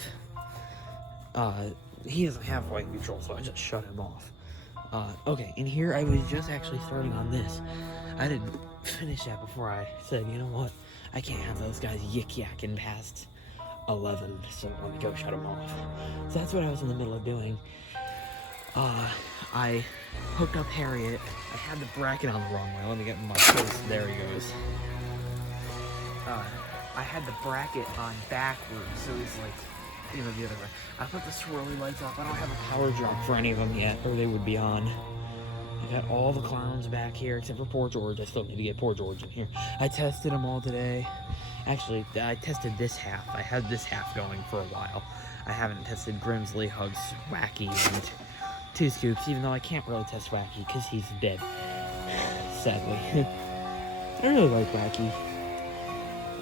He doesn't have volume control, so I just shut him off. Okay, in here I was just actually starting on this. I didn't finish that before I said, you know what, I can't have those guys yik-yakking past 11, so let me go shut them off. So that's what I was in the middle of doing. I hooked up Harriet. I had the bracket on the wrong way. Let me get my post. There he goes. I had the bracket on backwards, so it's like, you know, the other way. I put the swirly lights off. I don't have a power drop for any of them yet, or they would be on. I got all the clowns back here, except for Poor George. I still need to get Poor George in here. I tested them all today. Actually, I tested this half. I had this half going for a while. I haven't tested Grimsley, Hugs, Wacky, and Two Scoops, even though I can't really test Wacky because he's dead. Sadly. I really like Wacky.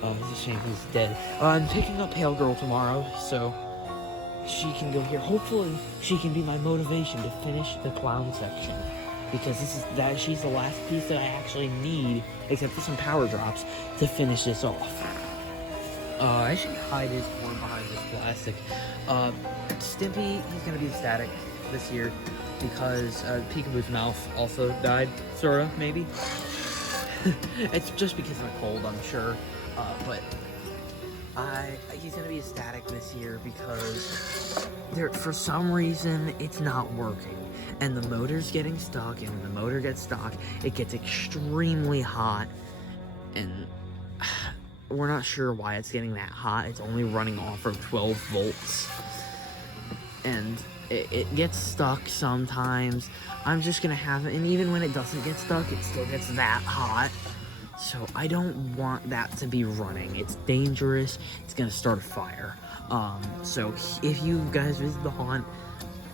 It's a shame he's dead. I'm picking up Pale Girl tomorrow, so she can go here. Hopefully, she can be my motivation to finish the clown section. Because she's the last piece that I actually need, except for some power drops, to finish this off. I should hide his form behind this plastic. Stimpy, he's gonna be static this year because Peekaboo's mouth also died, sorta, maybe. It's just because of the cold, I'm sure. But he's gonna be static this year because for some reason it's not working. And the motor's getting stuck, and when the motor gets stuck, it gets extremely hot, and we're not sure why it's getting that hot. It's only running off of 12 volts, and it gets stuck sometimes. I'm just gonna have it, and even when it doesn't get stuck, it still gets that hot. So I don't want that to be running. It's dangerous. It's gonna start a fire. So if you guys visit the haunt,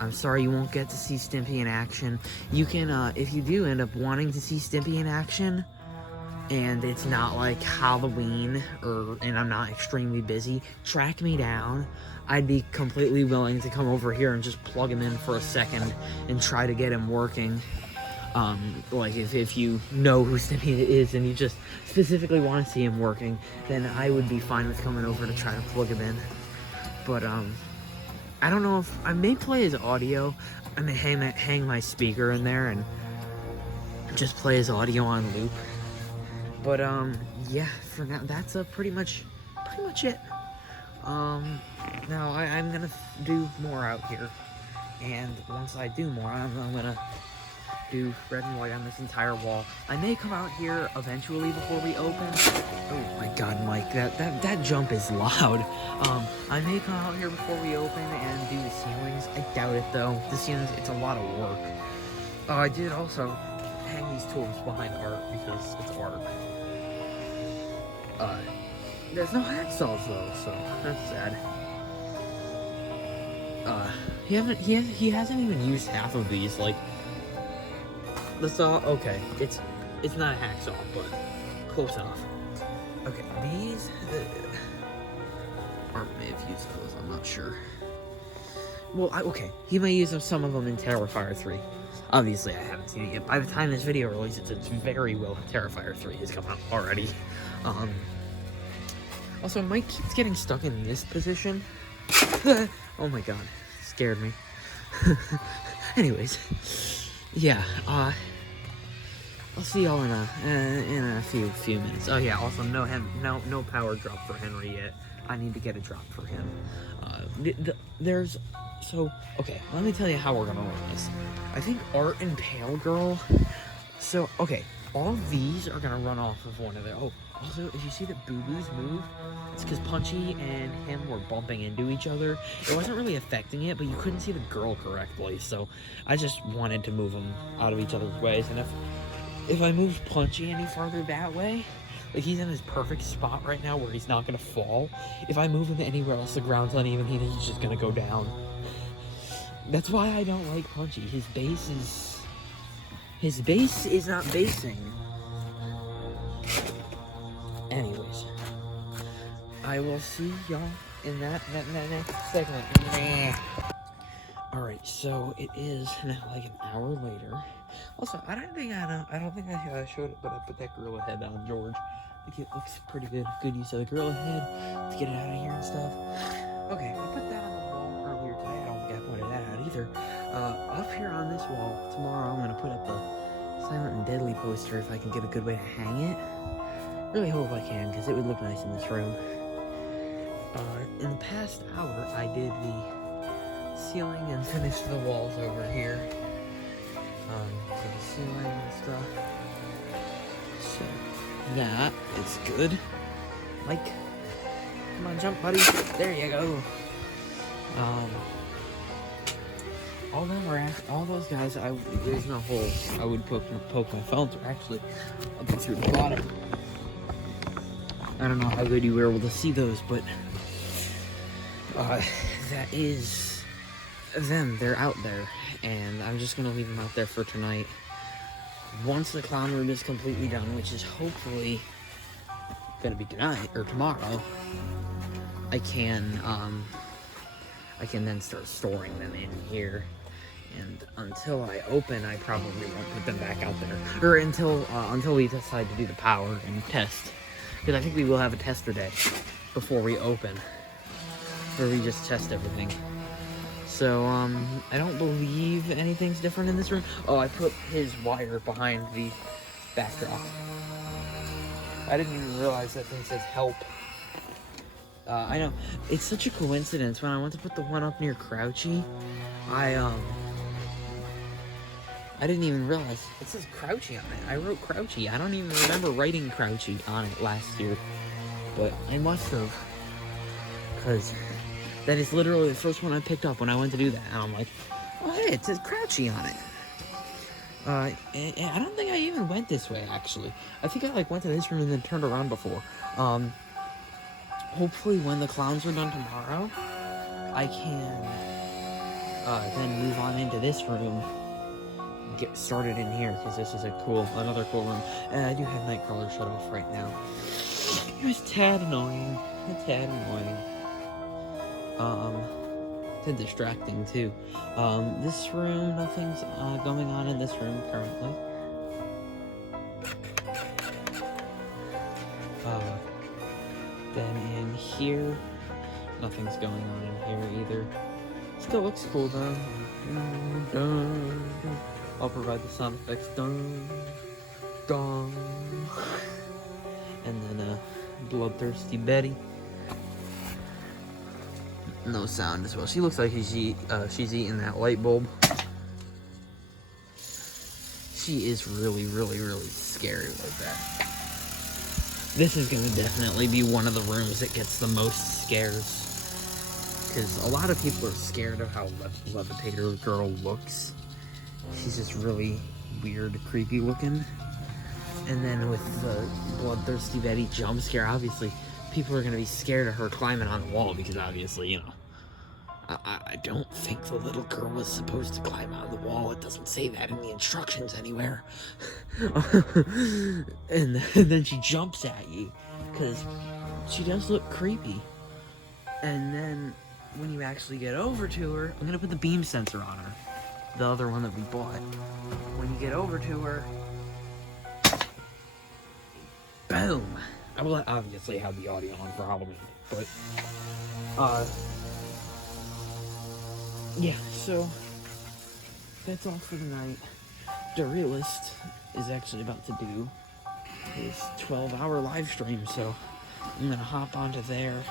I'm sorry you won't get to see Stimpy in action. You can, if you do end up wanting to see Stimpy in action, and it's not like Halloween, and I'm not extremely busy, track me down. I'd be completely willing to come over here and just plug him in for a second and try to get him working. Like if you know who Stimpy is and you just specifically want to see him working, then I would be fine with coming over to try to plug him in. But, I don't know if I may play his audio. I may hang my speaker in there and just play his audio on loop. But yeah, for now that's pretty much it. Now I'm gonna do more out here, and once I do more, I'm gonna do red and white on this entire wall. I may come out here eventually before we open. Oh my god, Mike, that jump is loud. I may come out here before we open and do the ceilings. I doubt it though. The ceilings, it's a lot of work. I did also hang these tools behind art because it's art. There's no hacksaws though, so that's sad. He hasn't even used half of these, like, the saw, okay, it's not a hacksaw, but close enough. Okay, these, Art may have used those, I'm not sure. Well, okay, he may use some of them in Terrifier 3. Obviously, I haven't seen it yet. By the time this video releases, it's very well Terrifier 3 has come out already. Also, Mike keeps getting stuck in this position. Oh my god, scared me. Anyways, yeah, I'll see y'all in a few minutes. Oh yeah, also no power drop for Henry yet. I need to get a drop for him. Okay, let me tell you how we're gonna run this. I think Art and Pale Girl. So okay, all of these are gonna run off of one of their. Oh, also, if you see that Boo Boo's moved, it's because Punchy and him were bumping into each other. It wasn't really affecting it, but you couldn't see the girl correctly, so I just wanted to move them out of each other's ways. And if I moved Punchy any farther that way, like he's in his perfect spot right now where he's not gonna fall. If I move him anywhere else, the ground's uneven, he's just gonna go down. That's why I don't like Punchy. His base is not basing. Anyways, I will see y'all in that next segment. Alright, so it is now like an hour later. Also, I don't think I showed it, but I put that gorilla head on George. I think it looks pretty good. Good use of the gorilla head to get it out of here and stuff. Okay, I put that on the wall earlier today. I don't think I pointed that out either. Up here on this wall, tomorrow I'm going to put up the Silent and Deadly poster if I can get a good way to hang it. Really hope I can, because it would look nice in this room. In the past hour, I did the ceiling and finished the walls over here. To the ceiling and stuff. So, that is good. Mike, come on, jump, buddy. There you go. All those guys, there's no hole. I would poke my phone through. Actually, I'll go through the bottom. I don't know how good you were able to see those, but that is them. They're out there, and I'm just gonna leave them out there for tonight. Once the clown room is completely done, which is hopefully gonna be tonight or tomorrow, I can then start storing them in here. And until I open, I probably won't put them back out there, or until we decide to do the power and test. Because I think we will have a tester day before we open, where we just test everything. So, I don't believe anything's different in this room. Oh, I put his wire behind the backdrop. I didn't even realize that thing says help. I know, it's such a coincidence. When I went to put the one up near Crouchy, I didn't even realize it says Crouchy on it. I wrote Crouchy. I don't even remember writing Crouchy on it last year, but I must have, because that is literally the first one I picked up when I went to do that, and I'm like, oh hey, it says Crouchy on it. And I don't think I even went this way, actually. I think I went to this room and then turned around before. Hopefully when the clowns are done tomorrow, I can then move on into this room. Get started in here, because this is another cool room. And I do have Nightcrawler shut off right now. It was tad annoying. It's distracting too. This room, nothing's going on in this room currently. Then in here, nothing's going on in here either. Still looks cool though. Dun, dun, dun. I'll provide the sound effects. Dun, dun. And then Bloodthirsty Betty. No sound as well. She looks like she's eating that light bulb. She is really, really, really scary like that. This is going to definitely be one of the rooms that gets the most scares. Because a lot of people are scared of how Levitator Girl looks. She's just really weird, creepy looking. And then with the Bloodthirsty Betty jump scare, obviously, people are going to be scared of her climbing on the wall. Because obviously, you know, I don't think the little girl was supposed to climb on the wall. It doesn't say that in the instructions anywhere. and then she jumps at you. Because she does look creepy. And then when you actually get over to her, I'm going to put the beam sensor on her. The other one that we bought. When you get over to her, boom. I will obviously have the audio on for Halloween, but yeah. So that's all for the night. The realist is actually about to do his 12-hour live stream, so I'm gonna hop onto there,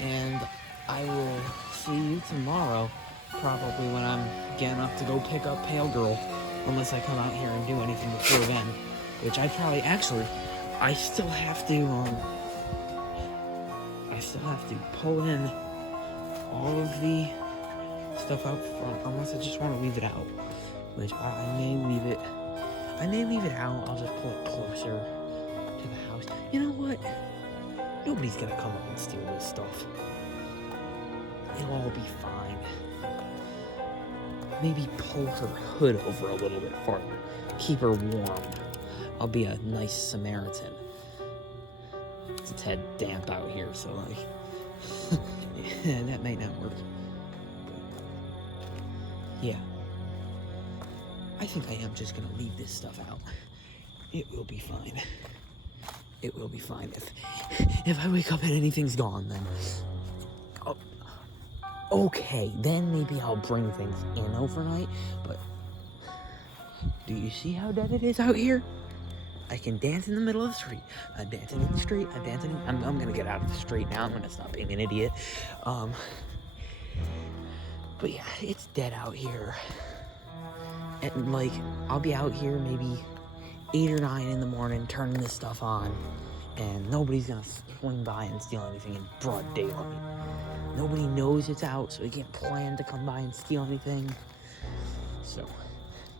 and I will see you tomorrow, probably when I'm getting up to go pick up Pale Girl, unless I come out here and do anything before then, which I probably, actually, I still have to pull in all of the stuff out front, unless I just want to leave it out, which I may leave it out. I'll just pull it closer to the house. You know what? Nobody's gonna come up and steal this stuff. It'll all be fine. Maybe pull her hood over a little bit farther. Keep her warm. I'll be a nice Samaritan. It's a tad damp out here, so like, yeah, that might not work. But, yeah. I think I am just gonna leave this stuff out. It will be fine. It will be fine. If I wake up and anything's gone, then okay, then maybe I'll bring things in overnight. But do you see how dead it is out here? I can dance in the middle of the street. I'm dancing in the street. I'm gonna get out of the street now. I'm gonna stop being an idiot. But yeah, it's dead out here. And like, I'll be out here maybe 8 or 9 in the morning turning this stuff on, and nobody's gonna swing by and steal anything in broad daylight. Nobody knows it's out, so they can't plan to come by and steal anything. So,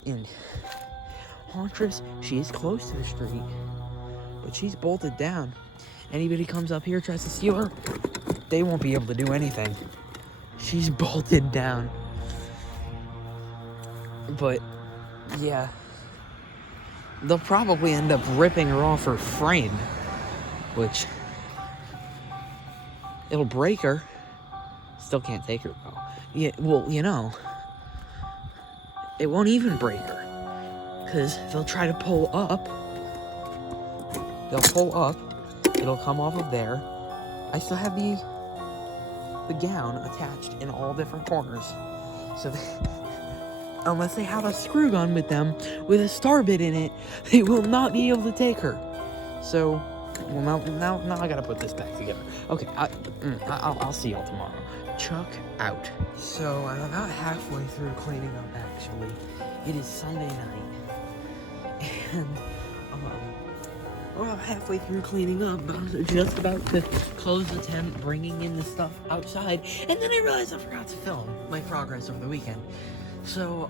and Hauntress, she is close to the street, but she's bolted down. Anybody comes up here, tries to steal her, they won't be able to do anything. She's bolted down. But, yeah, they'll probably end up ripping her off her frame, which, it'll break her. Still can't take her, though. Yeah, well, you know, it won't even break her, because they'll try to pull up. They'll pull up. It'll come off of there. I still have the gown attached in all different corners. So unless they have a screw gun with them with a star bit in it, they will not be able to take her. So, well, now I gotta put this back together. Okay, I'll see y'all tomorrow. Chuck out. So I'm about halfway through cleaning up. Actually, it is Sunday night, and we're about halfway through cleaning up, but I'm just about to close the tent, bringing in the stuff outside, and then I realized I forgot to film my progress over the weekend. So,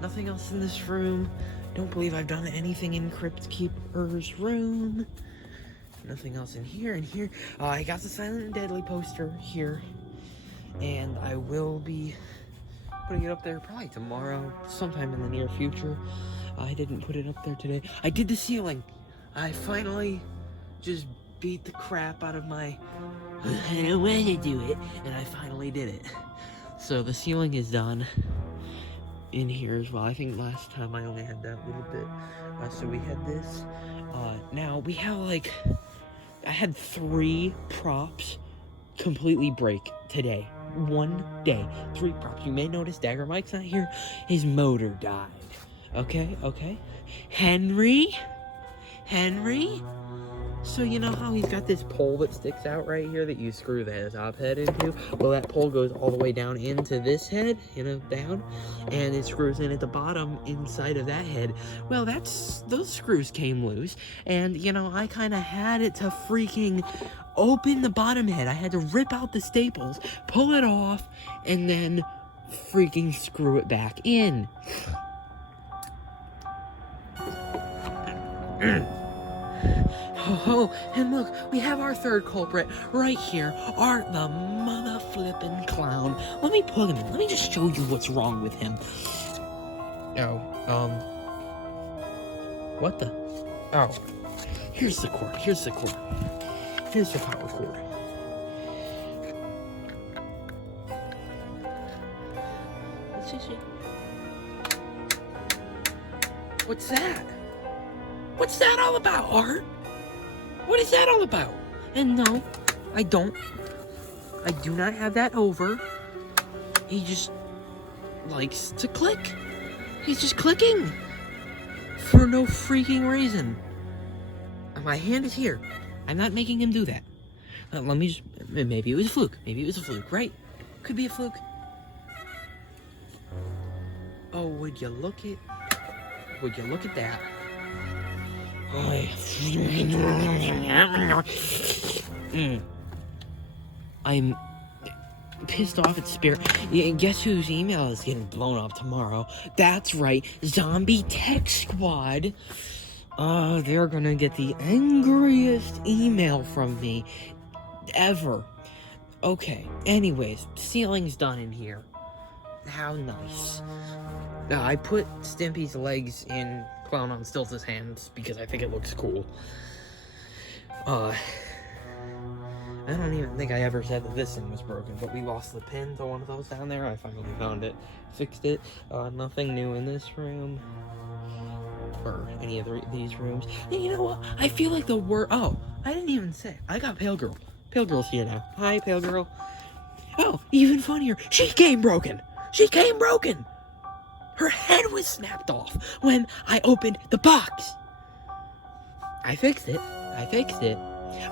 nothing else in this room. Don't believe I've done anything in Crypt Keeper's room. Nothing else in here. I got the Silent and Deadly poster here, and I will be putting it up there probably tomorrow, sometime in the near future. I didn't put it up there today. I did the ceiling. I finally just beat the crap out of my I don't want to do it, and I finally did it. So the ceiling is done in here as well. I think last time I only had that little bit. So we had this. Now we have like, I had 3 props completely break today. One day. 3 props. You may notice Dagger Mike's not here. His motor died. Okay? Henry? So you know how he's got this pole that sticks out right here that you screw the top head into? Well, that pole goes all the way down into this head, down, and it screws in at the bottom inside of that head. Well, those screws came loose, and I kind of had it to freaking open the bottom head. I had to rip out the staples, pull it off, and then freaking screw it back in. Oh, and look, we have our third culprit right here, the mother flippin' clown. Let me plug him in. Let me just show you what's wrong with him. What the? Oh, here's the cord. Here's the power cord. Let's just see. What's that? What's that all about, Art? What is that all about? And no, I don't. I do not have that over. He just likes to click. He's just clicking. For no freaking reason. My hand is here. I'm not making him do that. Let me just... Maybe it was a fluke. Maybe it was a fluke, right? Could be a fluke. Oh, would you look at... Would you look at that? I'm pissed off at Spirit. Yeah, guess whose email is getting blown up tomorrow? That's right, Zombie Tech Squad. They're gonna get the angriest email from me ever. Okay, anyways, ceiling's done in here. How nice. I put Stimpy's legs in Clown on Stilts' hands because I think it looks cool. I don't even think I ever said that this thing was broken, but we lost the pin to one of those down there. I finally found it, fixed it. Nothing new in this room. Or any of these rooms. And you know what? I feel like the word... Oh, I didn't even say. I got Pale Girl. Pale Girl's here now. Hi, Pale Girl. Oh, even funnier. She came broken. She came broken. Her head was snapped off when I opened the box. I fixed it.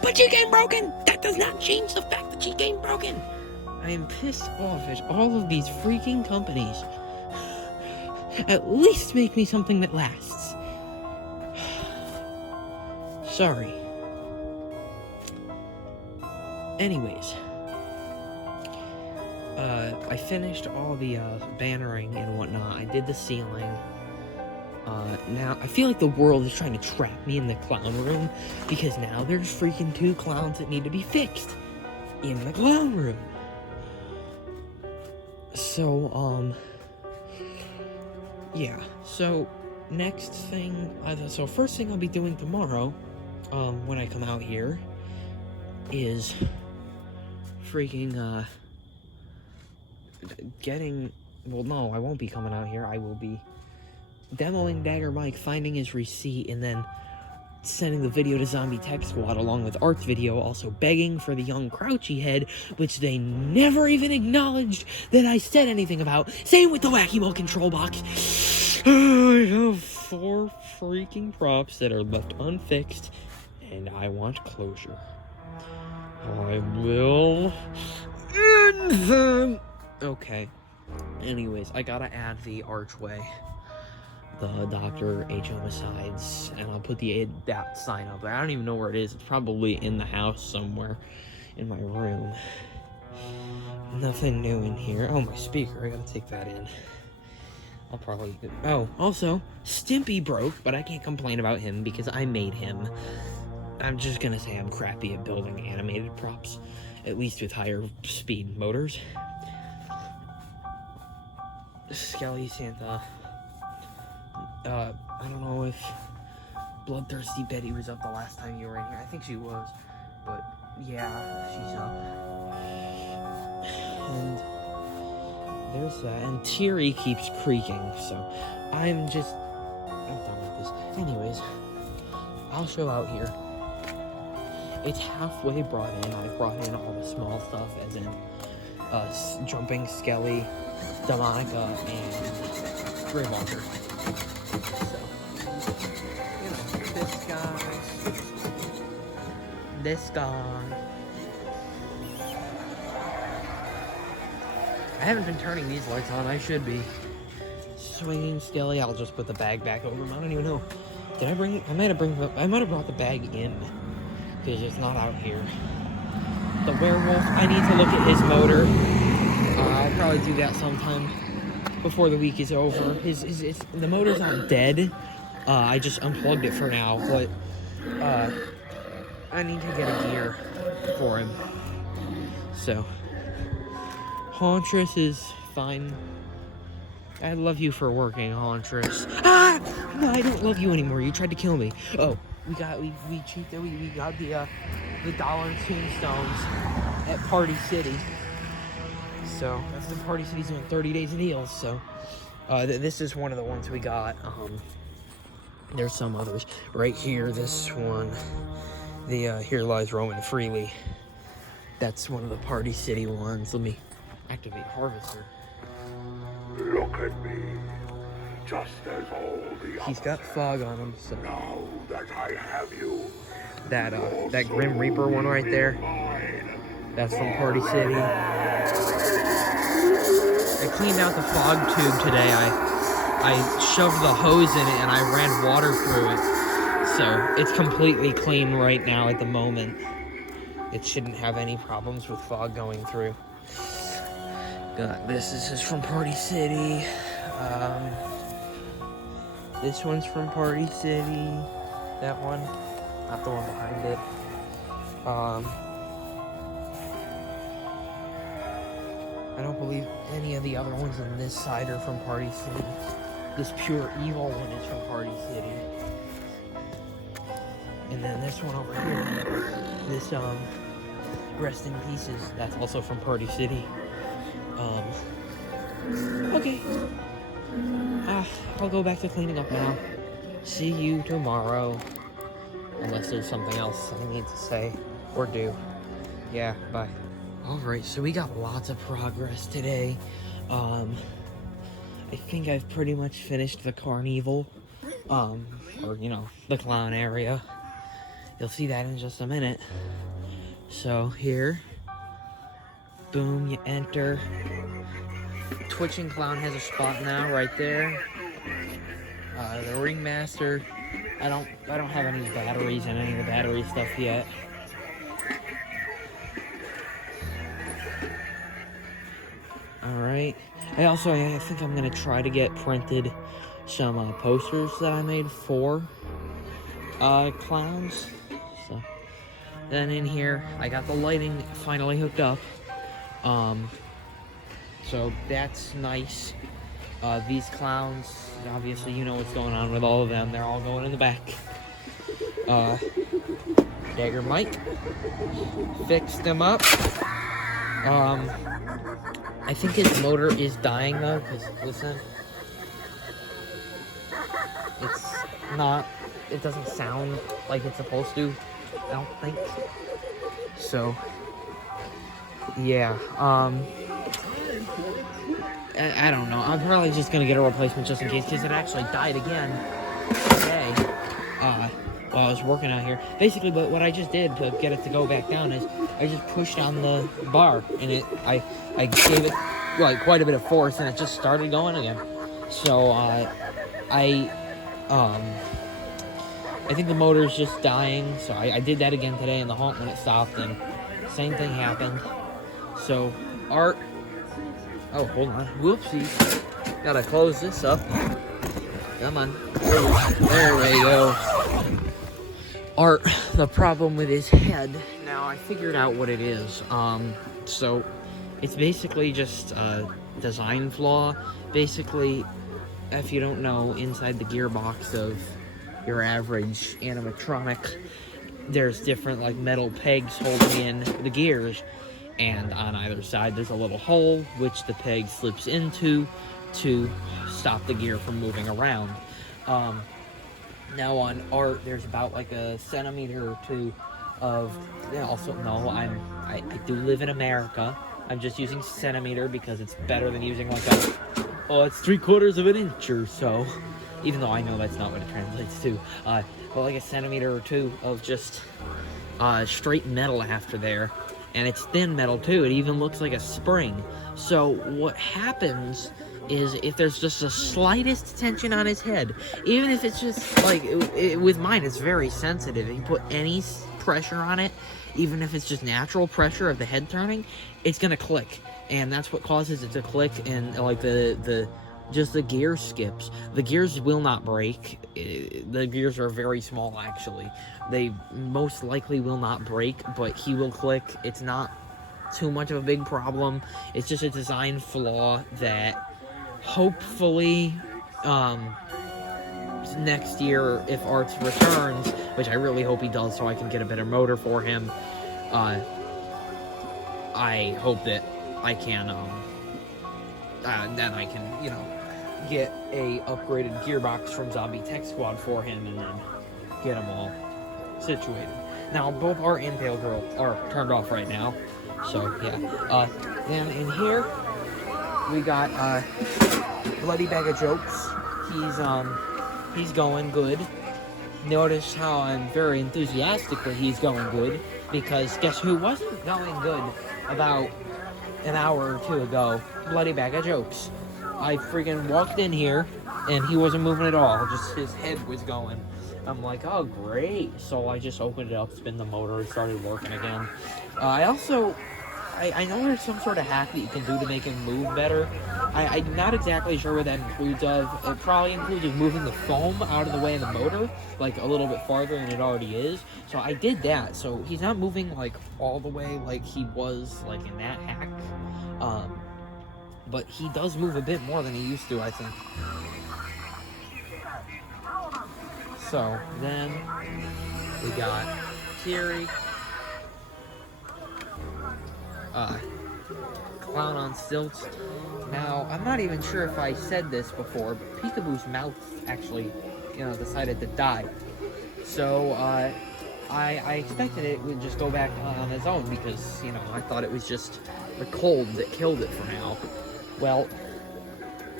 But she came broken. That does not change the fact that she came broken. I am pissed off at all of these freaking companies. At least make me something that lasts. Sorry. Anyways. I finished all the bannering and whatnot. I did the ceiling. Now, I feel like the world is trying to trap me in the clown room because now there's freaking 2 clowns that need to be fixed in the clown room. So, yeah. So, next thing, so first thing I'll be doing tomorrow, when I come out here, is freaking, well, no, I won't be coming out here. I will be demoing Dagger Mike, finding his receipt, and then sending the video to Zombie Tech Squad along with Art's video, also begging for the young Crouchy head, which they never even acknowledged that I said anything about. Same with the Wacky Mo control box. I have 4 freaking props that are left unfixed, and I want closure. I will end them. Okay. Anyways, I gotta add the archway, the Dr. H. Homicides, and I'll put that sign up. I don't even know where it is. It's probably in the house somewhere in my room. Nothing new in here. Oh, my speaker. I gotta take that in. I'll probably... Oh, also, Stimpy broke, but I can't complain about him because I made him. I'm just gonna say I'm crappy at building animated props, at least with higher speed motors. Skelly Santa. I don't know if Bloodthirsty Betty was up the last time you were in here. I think she was, but yeah, she's up. And there's that. And Thierry keeps creaking, so I'm done with this. Anyways, I'll show out here. It's halfway brought in. I've brought in all the small stuff, as in Jumping Skelly, Demonica, and Greywalker. So, you know, this guy. I haven't been turning these lights on. I should be. Swinging Skelly. I'll just put the bag back over him. I don't even know. Did I bring it? I might have brought the bag in because it's not out here. The werewolf. I need to look at his motor. I'll probably do that sometime before the week is over. The motor's not dead. I just unplugged it for now, but I need to get a gear for him. So, Hauntress is fine. I love you for working, Hauntress. Ah! No, I don't love you anymore. You tried to kill me. Oh, we cheated. We got the dollar tombstones at Party City. So that's the Party City's doing 30 days of deals. So this is one of the ones we got. There's some others right here. This one, The Here Lies Roaming Freely. That's one of the Party City ones. Let me activate Harvester. Look at me, just as all the He's got fog on him, so now that I have you, that Grim Reaper one right there, that's from Party City. I cleaned out the fog tube today. I shoved the hose in it and I ran water through it. So it's completely clean right now at the moment. It shouldn't have any problems with fog going through. This is from Party City. This one's from Party City. That one, not the one behind it. I don't believe any of the other ones on this side are from Party City. This Pure Evil one is from Party City. And then this one over here, this Rest in Pieces, that's also from Party City. Okay. I'll go back to cleaning up now. See you tomorrow. Unless there's something else I need to say or do. Yeah, bye. Alright, so we got lots of progress today. I think I've pretty much finished the carnival. Or, you know, the clown area. You'll see that in just a minute. So, here. Boom, you enter. Twitching Clown has a spot now, right there. The Ringmaster. I don't have any batteries and any of the battery stuff yet. Alright. I think I'm gonna try to get printed some posters that I made for clowns. So then in here, I got the lighting finally hooked up. So that's nice. These clowns, obviously you know what's going on with all of them. They're all going in the back. Dagger Mike fixed them up. I think his motor is dying though, because listen, it doesn't sound like it's supposed to, I don't think. So, yeah, I don't know. I'm probably just gonna get a replacement just in case, because it actually died again today, while I was working out here. Basically, but what I just did to get it to go back down is I just pushed on the bar, and I gave it like quite a bit of force, and it just started going again. So I think the motor's just dying. So I did that again today in the haunt when it stopped, and same thing happened. So Art, oh hold on, whoopsies, gotta close this up. Come on, there we go. Art, the problem with his head. Now I figured out what it is. So it's basically just a design flaw. Basically, if you don't know, inside the gearbox of your average animatronic, there's different like metal pegs holding in the gears, and on either side there's a little hole which the peg slips into to stop the gear from moving around. Now on Art, there's about like a centimeter or two of, also no, I do live in America. I'm just using centimeter because it's better than using like a, oh, it's 3/4 of an inch or so, even though I know that's not what it translates to. But like a centimeter or two of just straight metal after there, and it's thin metal too. It even looks like a spring. So what happens is if there's just the slightest tension on his head, even if it's just like, with mine it's very sensitive, if you put any pressure on it, even if it's just natural pressure of the head turning, it's gonna click, and that's what causes it to click, and like the gear skips. The gears will not break. The gears are very small, actually. They most likely will not break, but he will click. It's not too much of a big problem. It's just a design flaw that hopefully next year, if Arts returns, which I really hope he does so I can get a better motor for him, I hope that I can then I can, you know, get a upgraded gearbox from Zombie Tech Squad for him, and then get them all situated. Now, both our Impale Grill are turned off right now. So, yeah. Then in here, we got, Bloody Bag of Jokes. He's going good. Notice how I'm very enthusiastic that he's going good, because guess who wasn't going good about an hour or two ago? Bloody Bag of Jokes. I freaking walked in here, and he wasn't moving at all. Just his head was going. I'm like, oh, great. So I just opened it up, spin the motor, and started working again. I know there's some sort of hack that you can do to make him move better. I'm not exactly sure what that includes of. It probably includes moving the foam out of the way of the motor, like a little bit farther than it already is. So I did that. So he's not moving like all the way like he was like in that hack. But he does move a bit more than he used to, I think. So then we got Terry. Clown on stilts. Now, I'm not even sure if I said this before, but Peekaboo's mouth actually, decided to die. So, I expected it would just go back on its own because, I thought it was just the cold that killed it for now. Well,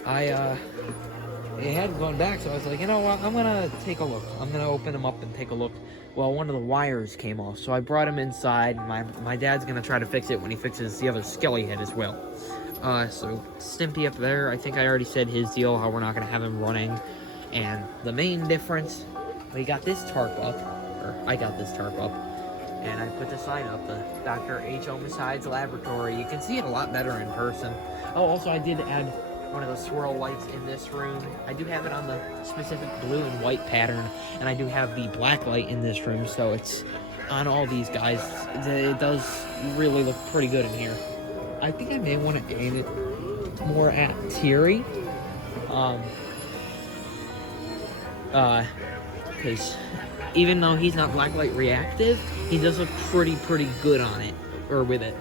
it hadn't gone back, so I was like, you know what, I'm gonna take a look. I'm gonna open him up and take a look. Well, one of the wires came off, so I brought him inside. My dad's gonna try to fix it when he fixes the other skelly head as well. So Stimpy up there, I think I already said his deal, how we're not gonna have him running. And the main difference, we got this tarp up, or I got this tarp up, and I put the sign up, the Dr. H. Homicide's Laboratory. You can see it a lot better in person. Oh, also I did add one of the swirl lights in this room. I do have it on the specific blue and white pattern, and I do have the black light in this room, so it's on all these guys. It does really look pretty good in here. I think I may want to aim it more at Terry, because even though he's not blacklight reactive, he does look pretty good on it, or with it.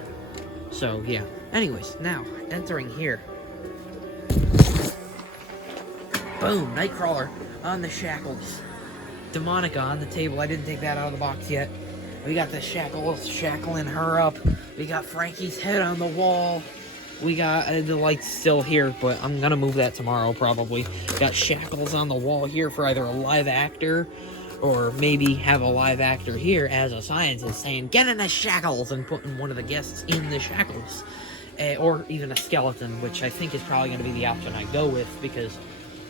So yeah. Anyways, now entering here. Boom, Nightcrawler on the shackles. Demonica on the table. I didn't take that out of the box yet. We got the shackles shackling her up. We got Frankie's head on the wall. We got the light's still here, but I'm gonna move that tomorrow probably. Got shackles on the wall here for either a live actor, or maybe have a live actor here as a scientist saying, "Get in the shackles," and putting one of the guests in the shackles. Or even a skeleton, which I think is probably gonna be the option I go with, because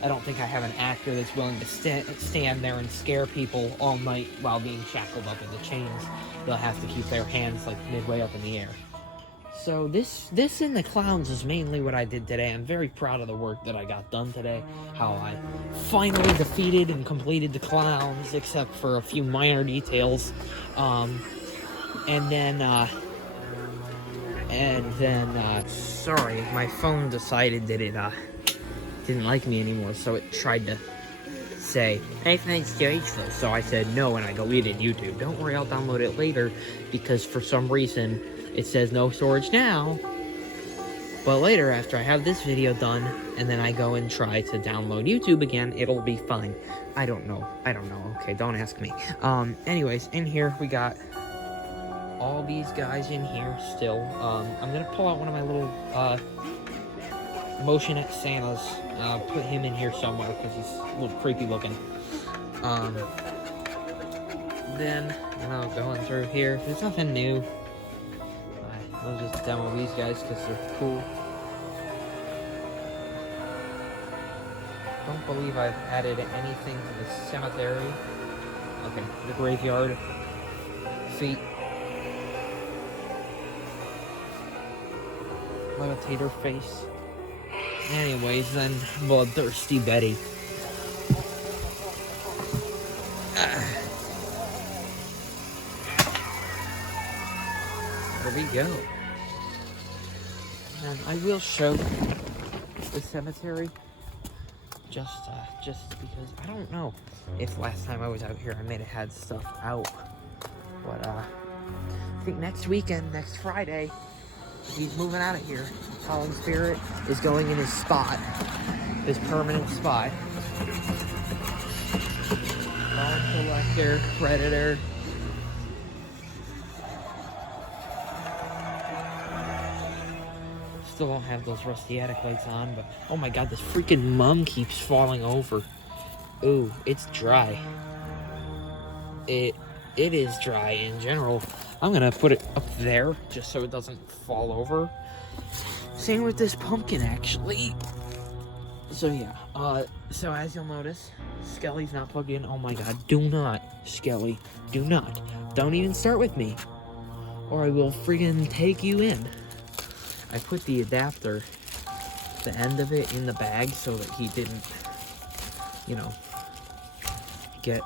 I don't think I have an actor that's willing to stand there and scare people all night while being shackled up in the chains. They'll have to keep their hands like midway up in the air. So this in the clowns is mainly what I did today. I'm very proud of the work that I got done today. How I finally defeated and completed the clowns, except for a few minor details. Sorry, my phone decided that it didn't like me anymore, so it tried to say, "Hey, thanks to Hful." So I said no, and I deleted YouTube. Don't worry, I'll download it later, because for some reason it says no storage now. But later, after I have this video done, and then I go and try to download YouTube again, it'll be fine. I don't know. Okay, don't ask me. Anyways, in here we got all these guys in here still. I'm gonna pull out one of my little Motion X Santas. Put him in here somewhere because he's a little creepy looking. Then, going through here, there's nothing new. I'll just demo these guys because they're cool. Don't believe I've added anything to the cemetery. Okay, the graveyard. Feet. Levitator face. Anyways, then Bloodthirsty Betty. There we go. And I will show the cemetery just because I don't know if last time I was out here I may have had stuff out, but I think next weekend, next Friday, he's moving out of here. Colin Spirit is going in his spot, his permanent spot. Bone Collector, Predator, still don't have those rusty attic lights on, but oh my god, this freaking mum keeps falling over. Ooh, it's dry. It is dry in general. I'm gonna put it up there just so it doesn't fall over. Same with this pumpkin, actually. So yeah, so as you'll notice, Skelly's not plugged in. Oh my god, do not, Skelly, do not. Don't even start with me, or I will friggin' take you in. I put the adapter, the end of it, in the bag so that he didn't, you know, get,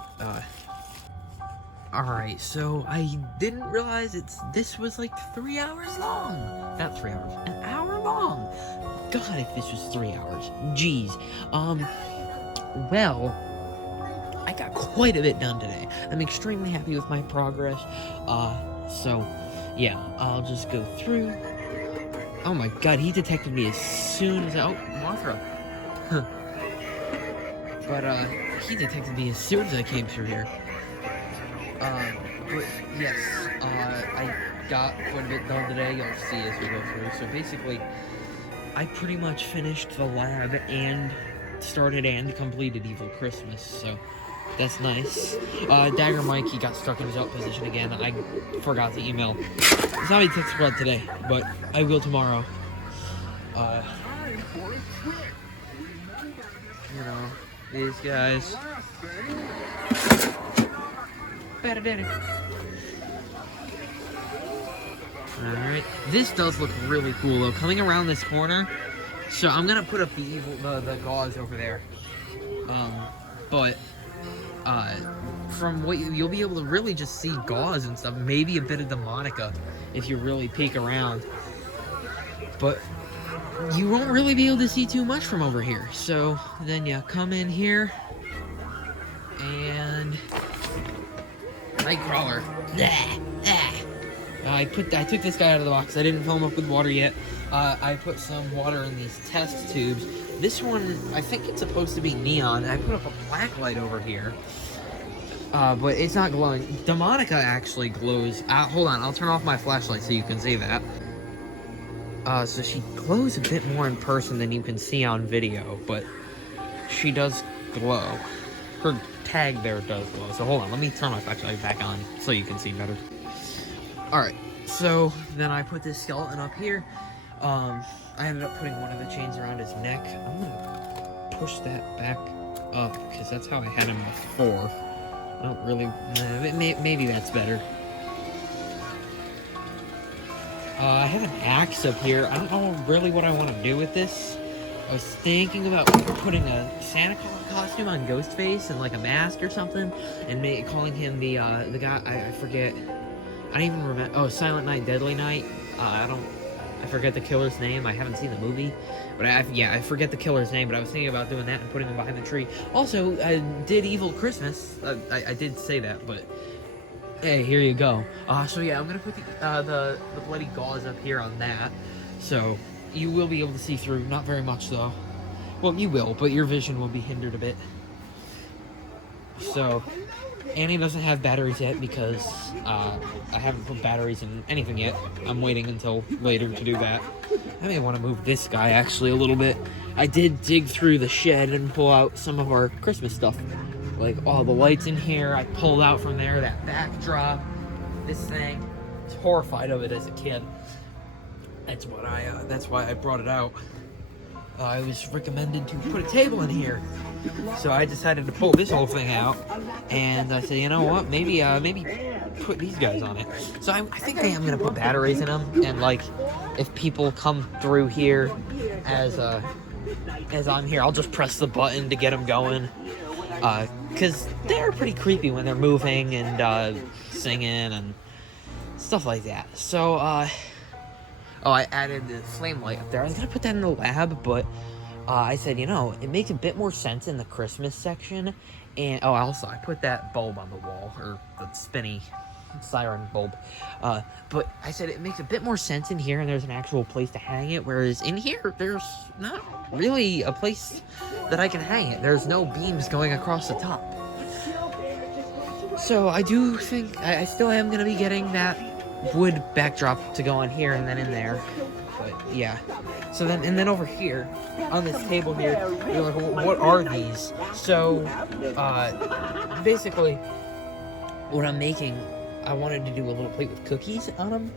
Alright, so I didn't realize this was like 3 hours long. Not 3 hours, an hour long. God, if this was 3 hours. Jeez. Well, I got quite a bit done today. I'm extremely happy with my progress. So, yeah, I'll just go through. Oh my god, he detected me as soon as oh, Mothra. But, he detected me as soon as I came through here. But yes, I got quite a bit done today, you'll see as we go through. So basically, I pretty much finished the lab and started and completed Evil Christmas, so that's nice. Dagger Mike, he got stuck in his out position again. I forgot to email. It's not a text spread today, but I will tomorrow. You know, these guys. Better did it. Alright. This does look really cool though. Coming around this corner. So I'm gonna put up the gauze over there. But from what you'll be able to really just see gauze and stuff. Maybe a bit of the Monica if you really peek around. But you won't really be able to see too much from over here. So then you come in here and Nightcrawler. I took this guy out of the box. I didn't fill him up with water yet. I put some water in these test tubes. This one, I think it's supposed to be neon. I put up a black light over here. But it's not glowing. Demonica actually glows. Hold on, I'll turn off my flashlight so you can see that. So she glows a bit more in person than you can see on video, but she does glow. Her tag there does glow. So hold on, let me turn my flashlight back on so you can see better. Alright, so then I put this skeleton up here. I ended up putting one of the chains around his neck. I'm gonna push that back up because that's how I had him before. I don't really, maybe that's better. I have an axe up here. I don't know really what I want to do with this. I was thinking about putting a Santa Claus costume on Ghostface and like a mask or something, and calling him the guy. I forget. I don't even remember. Oh, Silent Night, Deadly Night. I forget the killer's name. I haven't seen the movie, but I forget the killer's name. But I was thinking about doing that and putting him behind the tree. Also, I did Evil Christmas. I did say that, but hey, here you go. So yeah, I'm gonna put the bloody gauze up here on that, so you will be able to see through. Not very much though. Well, you will, but your vision will be hindered a bit. So Annie doesn't have batteries yet because I haven't put batteries in anything yet. I'm waiting until later to do that. I may want to move this guy actually a little bit. I did dig through the shed and pull out some of our Christmas stuff. Like all the lights in here, I pulled out from there, that backdrop, this thing. I was horrified of it as a kid. That's why I brought it out. I was recommended to put a table in here. So I decided to pull this whole thing out, and I said, you know what, maybe put these guys on it. So I think I am gonna put batteries in them, and like, if people come through here as I'm here, I'll just press the button to get them going. Cause they're pretty creepy when they're moving and singing and stuff like that. So oh, I added the flame light up there. I was gonna put that in the lab, but I said, you know, it makes a bit more sense in the Christmas section. And oh, also I put that bulb on the wall, or the spinny siren bulb. But I said it makes a bit more sense in here, and there's an actual place to hang it. Whereas in here, there's not really a place that I can hang it. There's no beams going across the top. So I do think I still am gonna be getting that wood backdrop to go on here and then in there. but yeah. So then, and then over here, on this table here, you're like, well, what are these? So, basically, what I'm making, I wanted to do a little plate with cookies on them,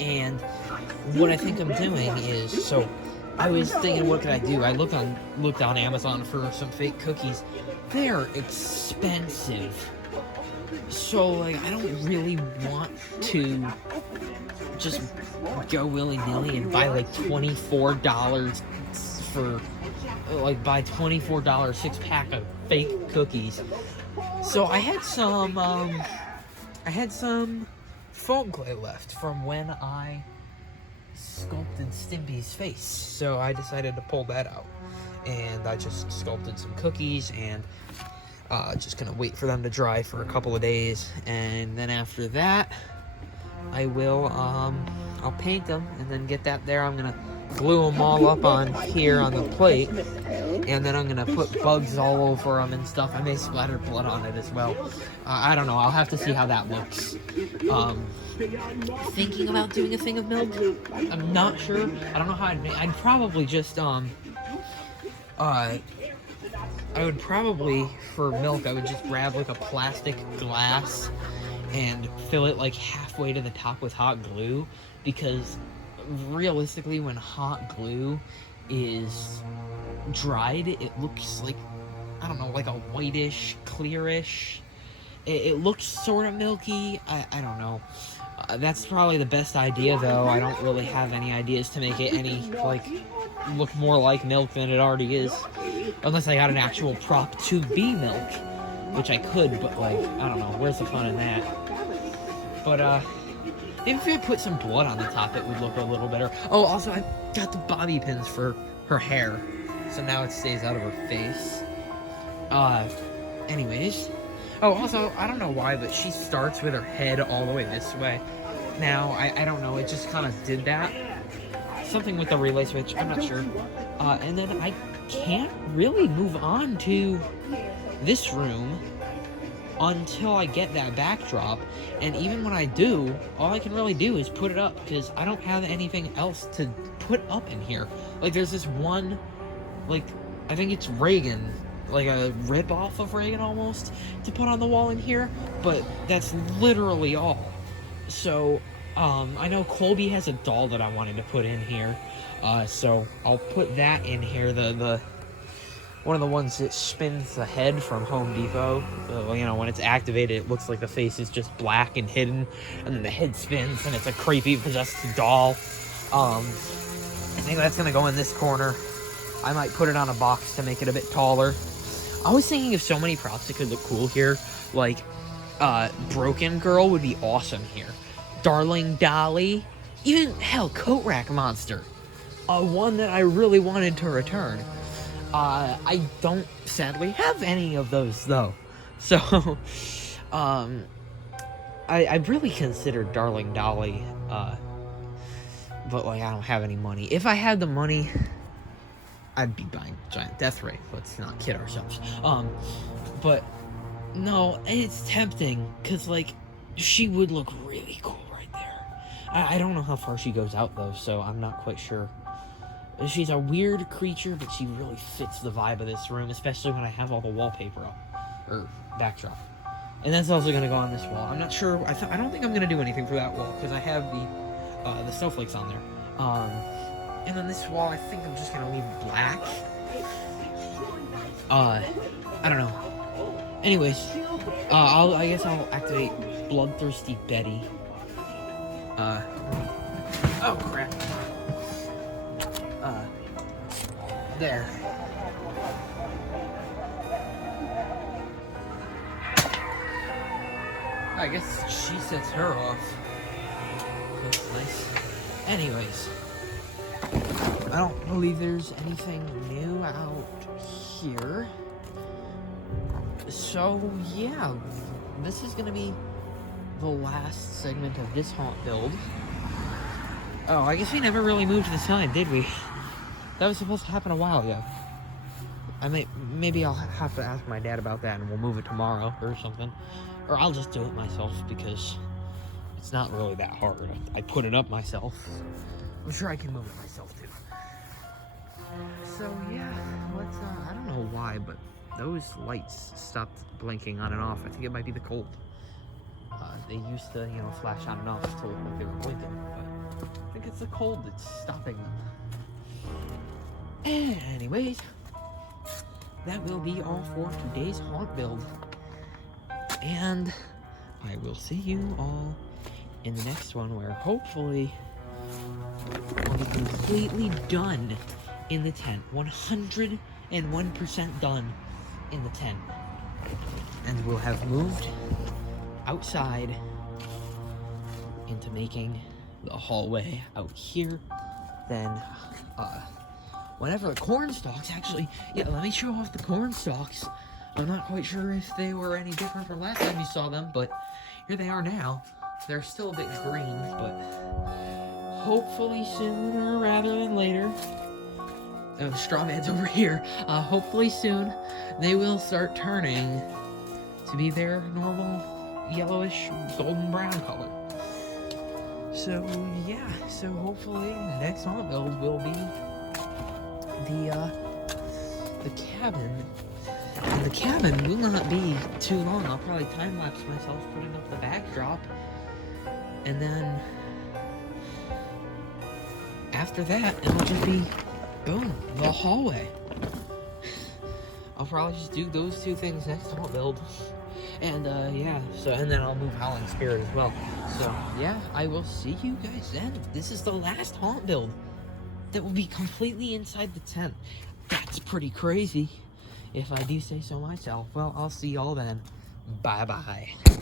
and what I think I'm doing is, so, I was thinking, what could I do? I looked on Amazon for some fake cookies. They're expensive. So, like, I don't really want to just go willy-nilly and buy, like, $24 for, like, buy $24 6-pack of fake cookies. So, I had some foam clay left from when I sculpted Stimpy's face. So, I decided to pull that out. And I just sculpted some cookies and just gonna wait for them to dry for a couple of days, and then after that I will I'll paint them and then get that there. I'm gonna glue them all up on here on the plate, and then I'm gonna put bugs all over them and stuff. I may splatter blood on it as well. I don't know, I'll have to see how that looks. Thinking about doing a thing of milk. I'm not sure. I don't know how I'd probably just I would probably, for milk, I would just grab like a plastic glass and fill it like halfway to the top with hot glue, because realistically when hot glue is dried, it looks like, I don't know, like a whitish, clearish, it looks sort of milky. I don't know. That's probably the best idea, though. I don't really have any ideas to make it any, like, look more like milk than it already is. Unless I got an actual prop to be milk, which I could, but, like, I don't know. Where's the fun in that? But, maybe if I put some blood on the top, it would look a little better. Oh, also, I got the bobby pins for her hair, so now it stays out of her face. Anyways. Oh, also, I don't know why, but she starts with her head all the way this way. Now, I don't know, it just kind of did that. Something with the relay switch, I'm not sure. And then I can't really move on to this room until I get that backdrop. And even when I do, all I can really do is put it up, because I don't have anything else to put up in here. Like, there's this one, like, I think it's Reagan, like a rip-off of Reagan almost, to put on the wall in here, but that's literally all. So, I know Colby has a doll that I wanted to put in here, so I'll put that in here, the one of the ones that spins the head from Home Depot. You know, when it's activated, it looks like the face is just black and hidden, and then the head spins, and it's a creepy, possessed doll. I think that's gonna go in this corner. I might put it on a box to make it a bit taller. I was thinking of so many props that could look cool here. Like, Broken Girl would be awesome here. Darling Dolly. Even, hell, Coat Rack Monster. One that I really wanted to return. I don't, sadly, have any of those, though. So, I really considered Darling Dolly, but, like, I don't have any money. If I had the money, I'd be buying Giant Death Ray. Let's not kid ourselves. But no, it's tempting, because, like, she would look really cool right there. I don't know how far she goes out, though, so I'm not quite sure. She's a weird creature, but she really fits the vibe of this room, especially when I have all the wallpaper up, or backdrop. And that's also going to go on this wall. I'm not sure, I don't think I'm going to do anything for that wall, because I have the snowflakes on there. And then this wall, I think I'm just gonna leave black. I don't know. Anyways, I guess I'll activate Bloodthirsty Betty. Oh crap. There. I guess she sets her off. That's nice. Anyways. I don't believe there's anything new out here. So, yeah, this is gonna be the last segment of this haunt build. Oh, I guess we never really moved the sign, did we? That was supposed to happen a while ago. Maybe I'll have to ask my dad about that and we'll move it tomorrow or something. Or I'll just do it myself because it's not really that hard. I put it up myself. I'm sure I can move it myself too. So yeah, let's, I don't know why, but those lights stopped blinking on and off. I think it might be the cold. They used to, you know, flash on and off to look like they were blinking, but I think it's the cold that's stopping them. Anyways, that will be all for today's haunt build. And I will see you all in the next one, where hopefully we'll be completely done in the tent. 101% done in the tent. And we'll have moved outside into making the hallway out here. Then, whenever the corn stalks, actually, yeah, let me show off the corn stalks. I'm not quite sure if they were any different from last time you saw them, but here they are now. They're still a bit green, but hopefully sooner rather than later. The straw man's over here. Hopefully soon they will start turning to be their normal yellowish golden brown color. So yeah, so hopefully the next haunt build will be the cabin. And the cabin will not be too long. I'll probably time-lapse myself putting up the backdrop. And then after that, it'll just be, boom, the hallway. I'll probably just do those two things next haunt build. And yeah, so, and then I'll move Howling Spirit as well. So yeah, I will see you guys then. This is the last haunt build that will be completely inside the tent. That's pretty crazy, if I do say so myself. Well, I'll see y'all then. Bye-bye.